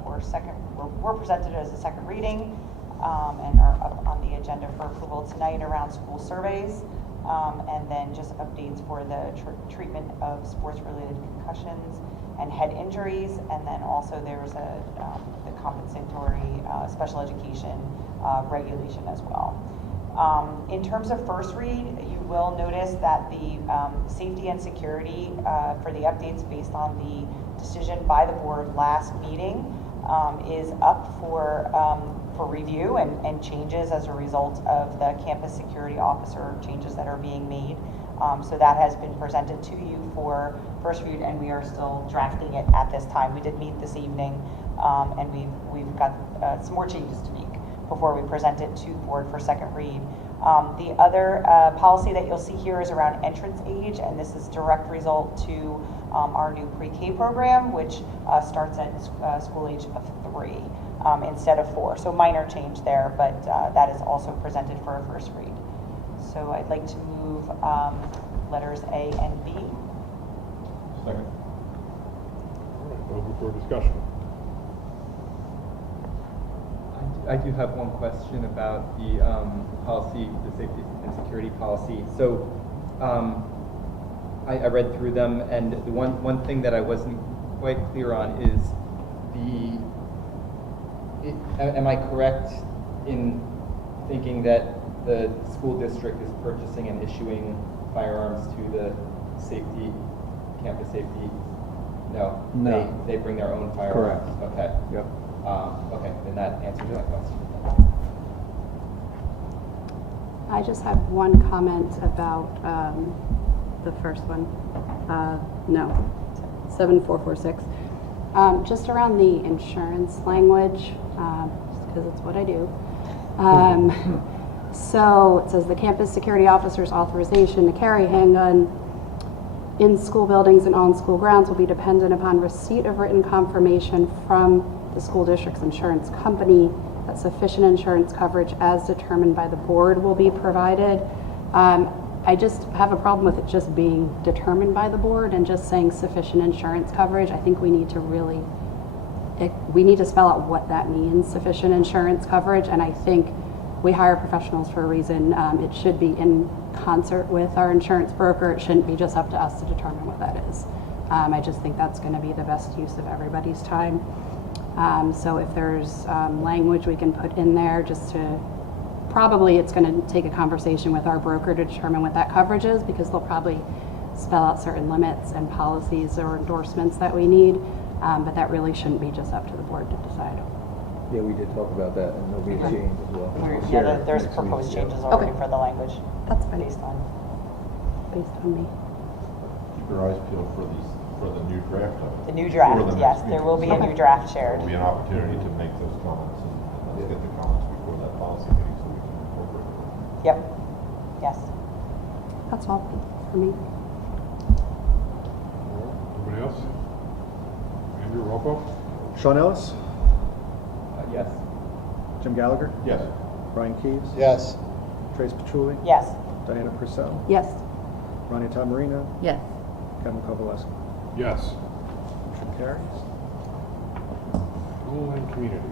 were presented as a second reading, and are up on the agenda for approval tonight around school surveys, and then just updates for the treatment of sports-related concussions and head injuries, and then also there's the compensatory special education regulation as well. In terms of first read, you will notice that the safety and security for the updates based on the decision by the board last meeting is up for review and changes as a result of the campus security officer changes that are being made. So that has been presented to you for first read, and we are still drafting it at this time. We did meet this evening, and we've got some more changes to make before we present it to the board for second read. The other policy that you'll see here is around entrance age, and this is direct result to our new pre-K program, which starts at school age of 3 instead of 4. So minor change there, but that is also presented for a first read. So I'd like to move letters A and B. Second. All right, open for discussion. I do have one question about the policy, the safety and security policy. So I read through them, and the one thing that I wasn't quite clear on is am I correct in thinking that the school district is purchasing and issuing firearms to the safety, campus safety? No? No. They bring their own firearms? Correct. Okay. Yep. Okay, then that answers my question. I just have one comment about the first one. No, 7446. Just around the insurance language, because it's what I do. So it says the campus security officer's authorization to carry a handgun in school buildings and on school grounds will be dependent upon receipt of written confirmation from the school district's insurance company that sufficient insurance coverage as determined by the board will be provided. I just have a problem with it just being determined by the board and just saying sufficient insurance coverage. I think we need to we need to spell out what that means, sufficient insurance coverage, and I think we hire professionals for a reason. It should be in concert with our insurance broker. It shouldn't be just up to us to determine what that is. I just think that's going to be the best use of everybody's time. So if there's language we can put in there just to, probably it's going to take a conversation with our broker to determine what that coverage is, because they'll probably spell out certain limits and policies or endorsements that we need, but that really shouldn't be just up to the board to decide. Yeah, we did talk about that, and there'll be a change as well. Yeah, there's proposed changes already Okay. for the language. That's fine. Based on. Me. Keep your eyes peeled for the new draft of it. The new draft, For the yes, next there meeting. will be a new draft shared. There'll be an opportunity to make those comments and let's get the comments before that policy meeting so we can incorporate them. Yep, yes. That's all for me. Anybody else? Andrew, roll call? Sean Ellis, Yes. Jim Gallagher, Yes. Brian Keys, Yes. Trace Patchouli, Yes. Diana Purcell, Yes. Ronnie Todd Marino, Yes. Kevin Kowaleski. Yes. Motion carries. School and community.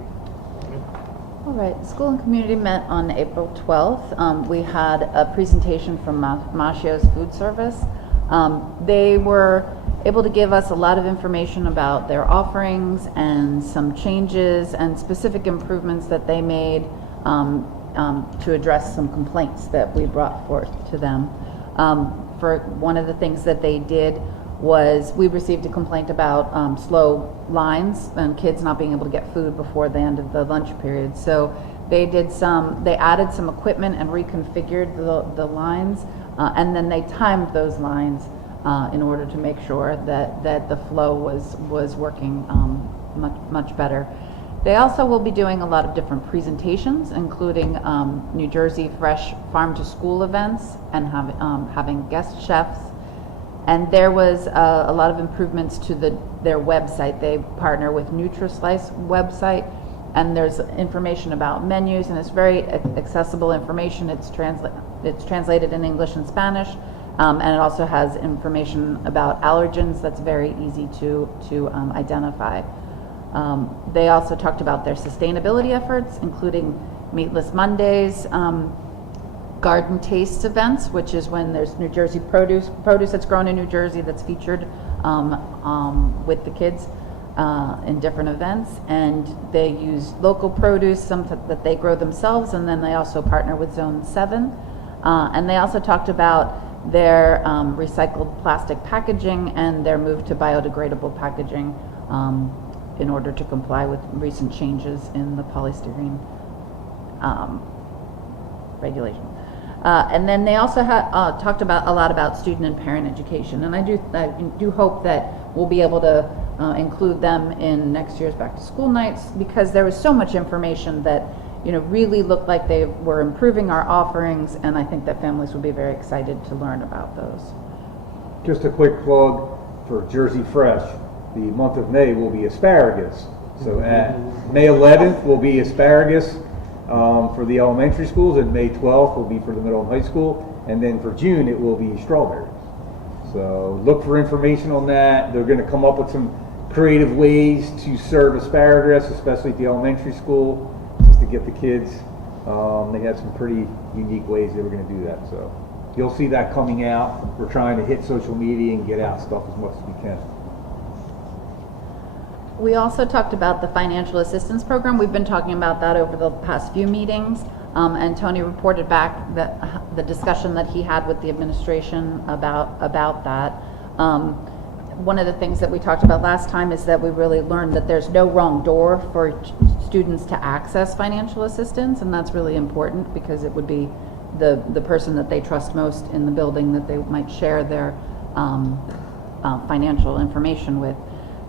All right, School and Community met on April 12th. We had a presentation from Macchio's Food Service. They were able to give us a lot of information about their offerings and some changes and specific improvements that they made to address some complaints that we brought forth to them. For one of the things that they did was we received a complaint about slow lines and kids not being able to get food before the end of the lunch period. So they added some equipment and reconfigured the lines, and then they timed those lines in order to make sure that the flow was working much better. They also will be doing a lot of different presentations, including New Jersey Fresh Farm to School events and having guest chefs. And there was a lot of improvements to their website. They partner with NutriSlice website, and there's information about menus, and it's very accessible information. It's translated in English and Spanish, and it also has information about allergens that's very easy to identify. They also talked about their sustainability efforts, including Meatless Mondays, Garden Tastes events, which is when there's New Jersey produce that's grown in New Jersey that's featured with the kids in different events. And they use local produce, some that they grow themselves, and then they also partner with Zone 7. And they also talked about their recycled plastic packaging and their move to biodegradable packaging in order to comply with recent changes in the polystyrene regulation. And then they also talked about a lot about student and parent education, and I do hope that we'll be able to include them in next year's back to school nights, because there was so much information that really looked like they were improving our offerings, and I think that families would be very excited to learn about those. Just a quick plug for Jersey Fresh. The month of May will be asparagus. So at May 11th will be asparagus for the elementary schools, and May 12th will be for the middle and high school, and then for June it will be strawberries. So look for information on that. They're going to come up with some creative ways to serve asparagus, especially at the elementary school, just to get the kids. They had some pretty unique ways they were going to do that. So you'll see that coming out. We're trying to hit social media and get out stuff as much as we can. We also talked about the financial assistance program. We've been talking about that over the past few meetings, and Tony reported back that the discussion that he had with the administration about that. One of the things that we talked about last time is that we really learned that there's no wrong door for students to access financial assistance, and that's really important because it would be the person that they trust most in the building that they might share their financial information with.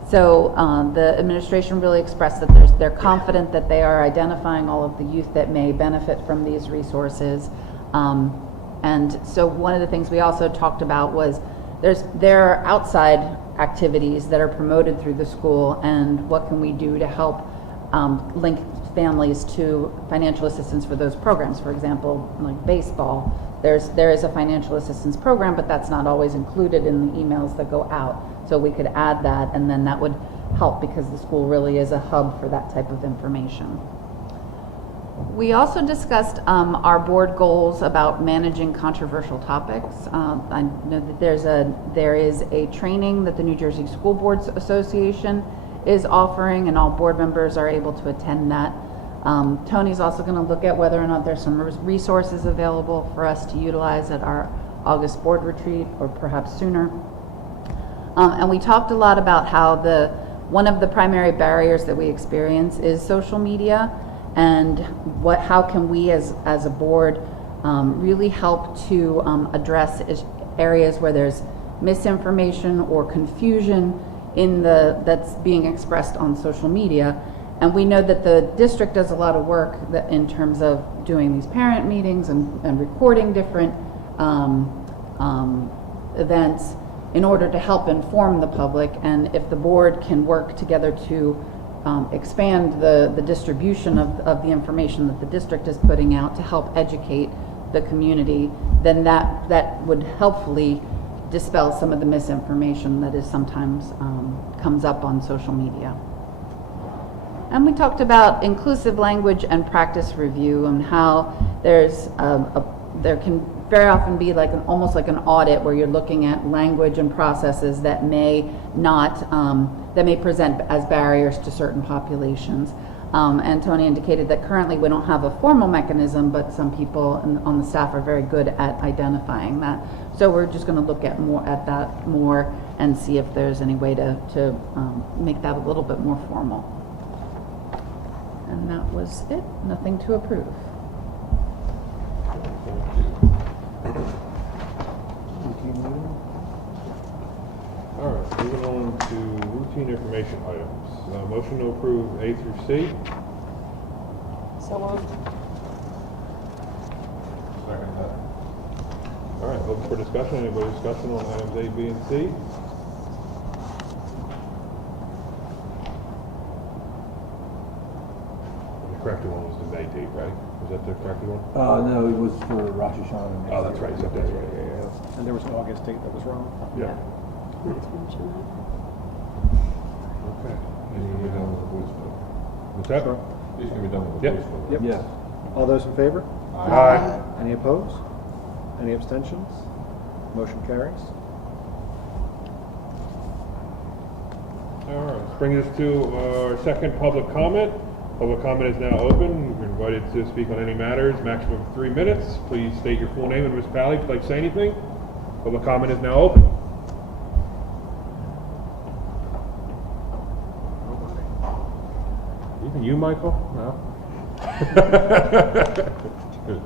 So the administration really expressed that they're confident that they are identifying all of the youth that may benefit from these resources. And so one of the things we also talked about was there are outside activities that are promoted through the school, and what can we do to help link families to financial assistance for those programs. For example, like baseball, there is a financial assistance program, but that's not always included in the emails that go out. So we could add that, and then that would help because the school really is a hub for that type of information. We also discussed our board goals about managing controversial topics. I know that there is a training that the New Jersey School Boards Association is offering, and all board members are able to attend that. Tony's also going to look at whether or not there's some resources available for us to utilize at our August board retreat, or perhaps sooner. And we talked a lot about how one of the primary barriers that we experience is social media, and how can we as a board really help to address areas where there's misinformation or confusion that's being expressed on social media. And we know that the district does a lot of work in terms of doing these parent meetings and recording different events in order to help inform the public. And if the board can work together to expand the distribution of the information that the district is putting out to help educate the community, then that would helpfully dispel some of the misinformation that is sometimes comes up on social media. And we talked about inclusive language and practice review, and how there can very often be almost like an audit where you're looking at language and processes that may present as barriers to certain populations. And Tony indicated that currently we don't have a formal mechanism, but some people on the staff are very good at identifying that. So we're just going to look at that more and see if there's any way to make that a little bit more formal. And that was it. Nothing to approve. All right, moving on to routine information items. Motion to approve A through C. So moved. Second that. All right, open for discussion. Anybody discussion on items A, B, and C? The corrected one was the May date, right? Was that the corrected one? No, it was for Rosh Hashanah. Oh, that's right. That's right. Yeah. And there was an August date that was wrong. Yeah. Okay. These can be done with a voice vote. What's that? These can be done with a Yep. voice vote. Yep. Yes. All those in favor? Aye. Any opposed? Any abstentions? Motion carries. All right, this brings us to our second public comment. Public comment is now open. You're invited to speak on any matters, maximum of 3 minutes. Please state your full name and municipality if you'd like to say anything. Public comment is now open. Even you, Michael? No? Good.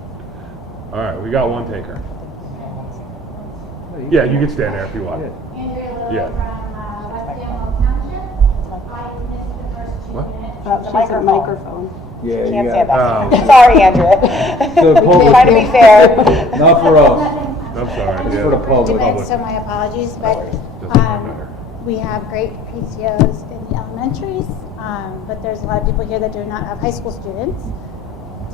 All right, we got one taker. Yeah, you can stand there if you want. Andrea Little Yeah. from West Daniel Township. I missed the first 2 What? minutes. The microphone. Yeah, Can't you say got that. Sorry, Andrea. Trying to be fair. Not for us. I'm sorry. It's yeah. for the public. Minutes, so my apologies, but Doesn't matter. we have great PTOs in the elementaries, but there's a lot of people here that do not have high school students.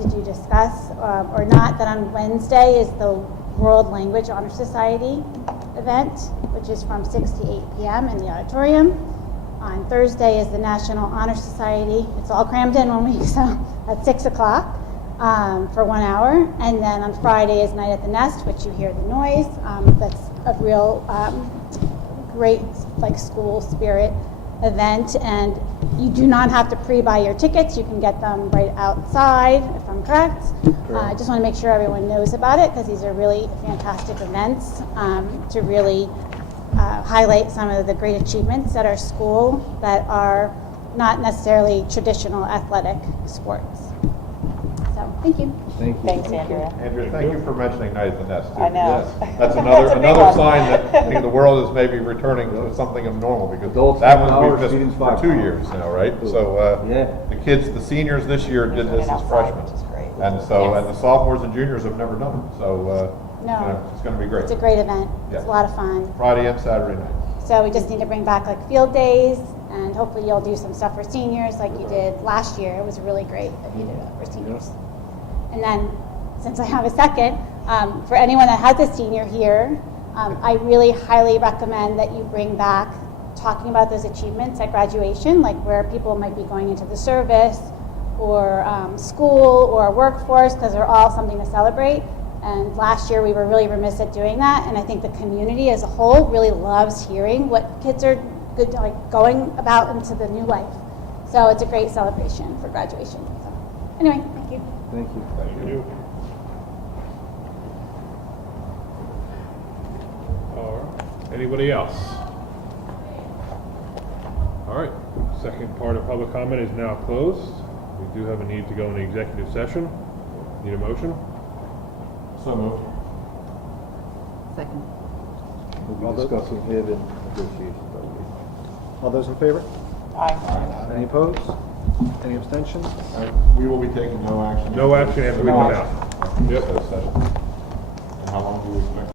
Did you discuss or not that on Wednesday is the World Language Honor Society event, which is from 6 to 8 p.m. in the auditorium. On Thursday is the National Honor Society. It's all crammed in 1 week, so at 6 o'clock for 1 hour. And then on Friday is Night at the Nest, which you hear the noise. That's a real great school spirit event, and you do not have to pre-buy your tickets. You can get them right outside, if I'm correct. I just want to make sure everyone knows about it, because these are really fantastic events to really highlight some of the great achievements at our school that are not necessarily traditional athletic sports. So, thank you. Thank you. Thanks, Andrea. Andrea, thank you for mentioning Night at the Nest, too. I know. Yes. That's That's a another, big another one. sign that I think the world is maybe returning to something of normal, because Adults that 10 one hours, we've missed students for 5 2 hours. years now, right? So, Yeah. the kids, the seniors this year did this as Outside, freshmen. which is great. And so, Yes. and the sophomores and juniors have never done it, so, No. you know, it's gonna be great. It's a great event. Yeah. It's a lot of fun. Friday and Saturday night. So we just need to bring back like field days, and hopefully you'll do some stuff for seniors like you did last year. It was really great that you did it for seniors. And then, since I have a second, for anyone that has a senior here, I really highly recommend that you bring back talking about those achievements at graduation, like where people might be going into the service or school or workforce, because they're all something to celebrate. And last year we were really remiss at doing that, and I think the community as a whole really loves hearing what kids are good, like going about into the new life. So it's a great celebration for graduation. So anyway, thank you. Thank you. Thank you. All right. Anybody else? All right. Second part of public comment is now closed. We do have a need to go into executive session. Need a motion? So moved. Second. We'll be discussing Haven negotiations, I believe. All those in favor? Aye. Any opposed? Any abstentions? We will be taking no action. No action after we come out. Yep. Session. And how long do we expect?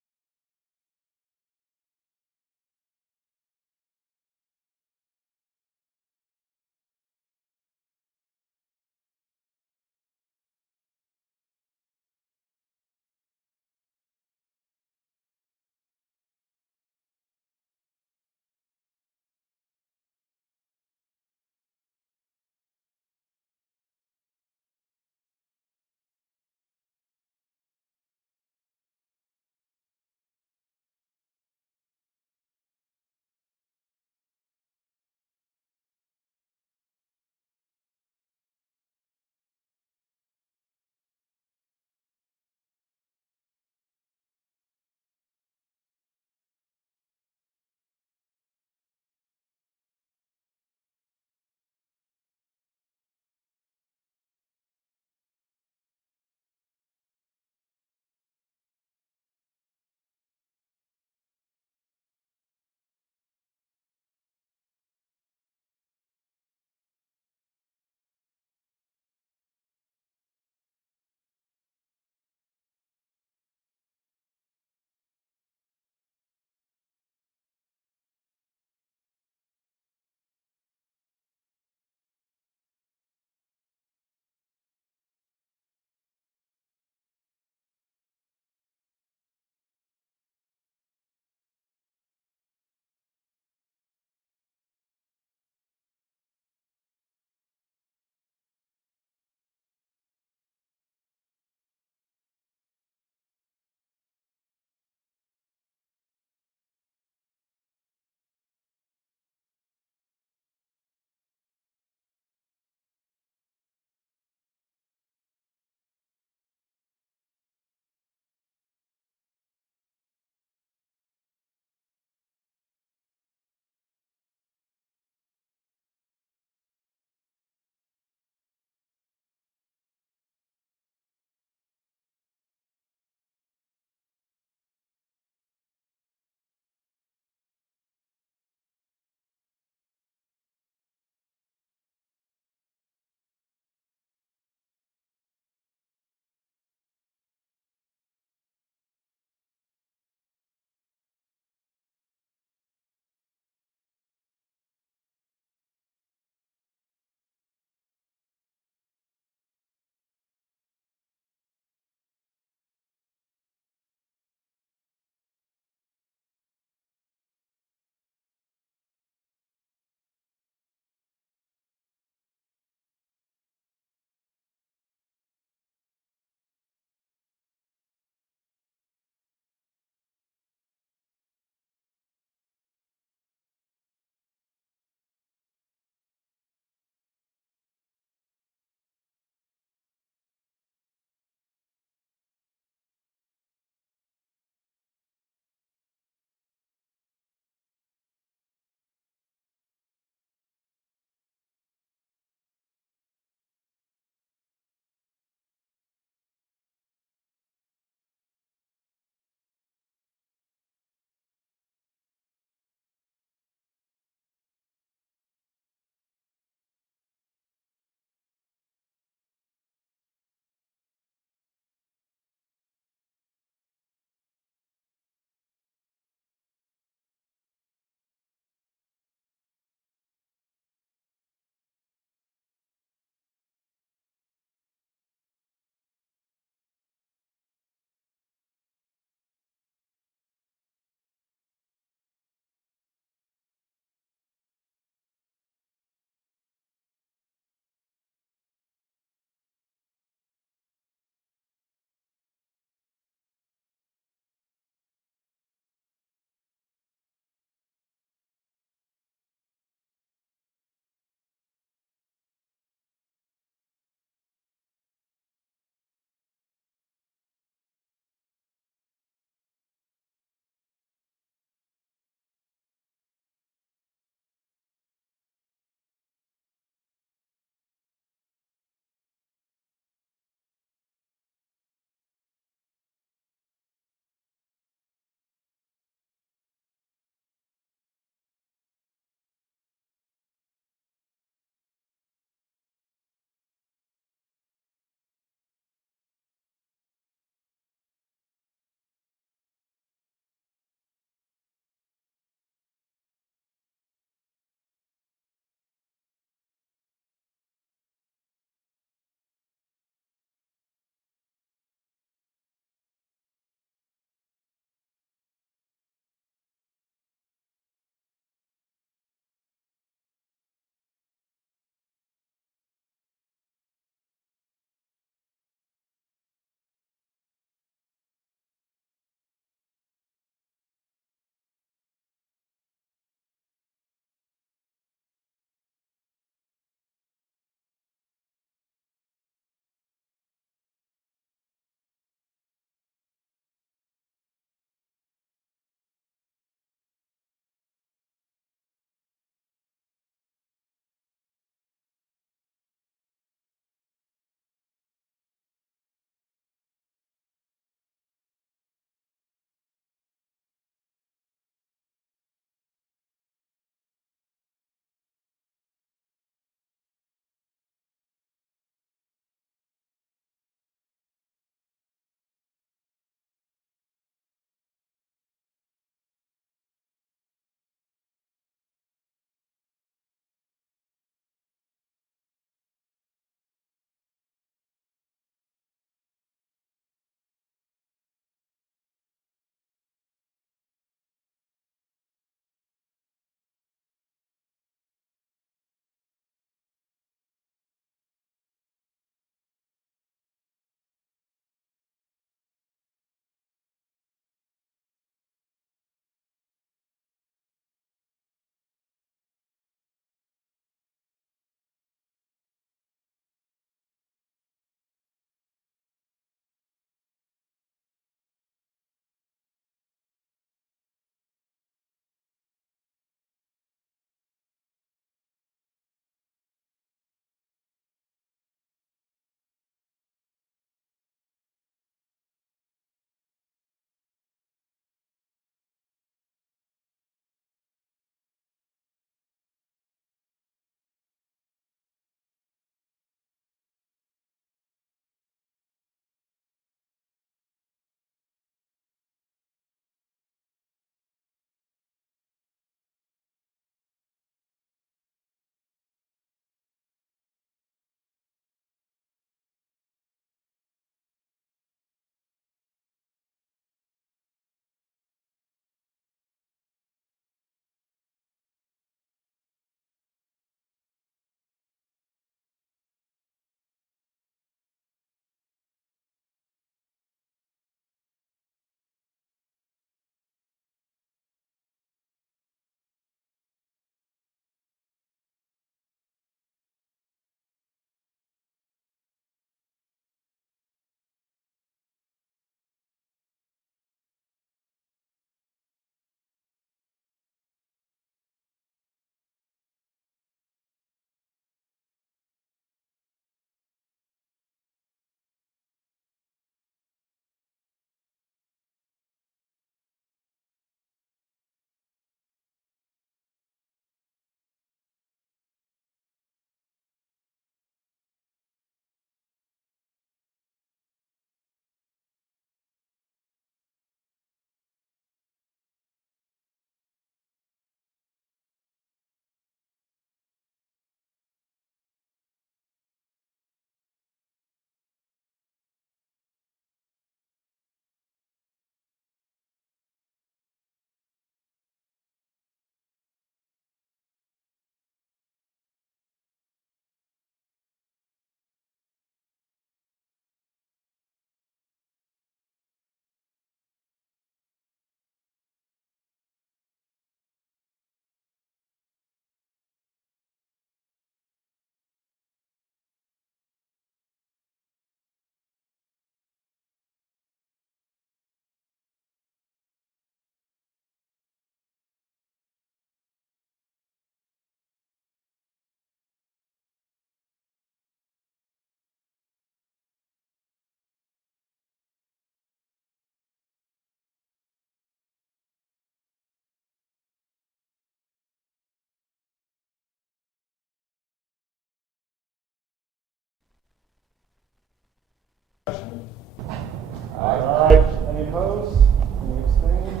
Aye. Any opposed? Any abstained?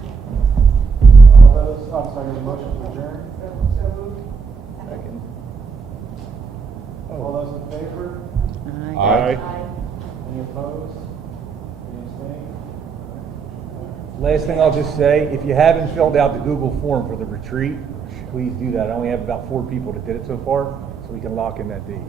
All those, I'm sorry, the motion to adjourn? So moved. Second. All those in favor? Aye. Any opposed? Any abstained? Last thing I'll just say, if you haven't filled out the Google form for the retreat, please do that. I only have about 4 people that did it so far, so we can lock in that date.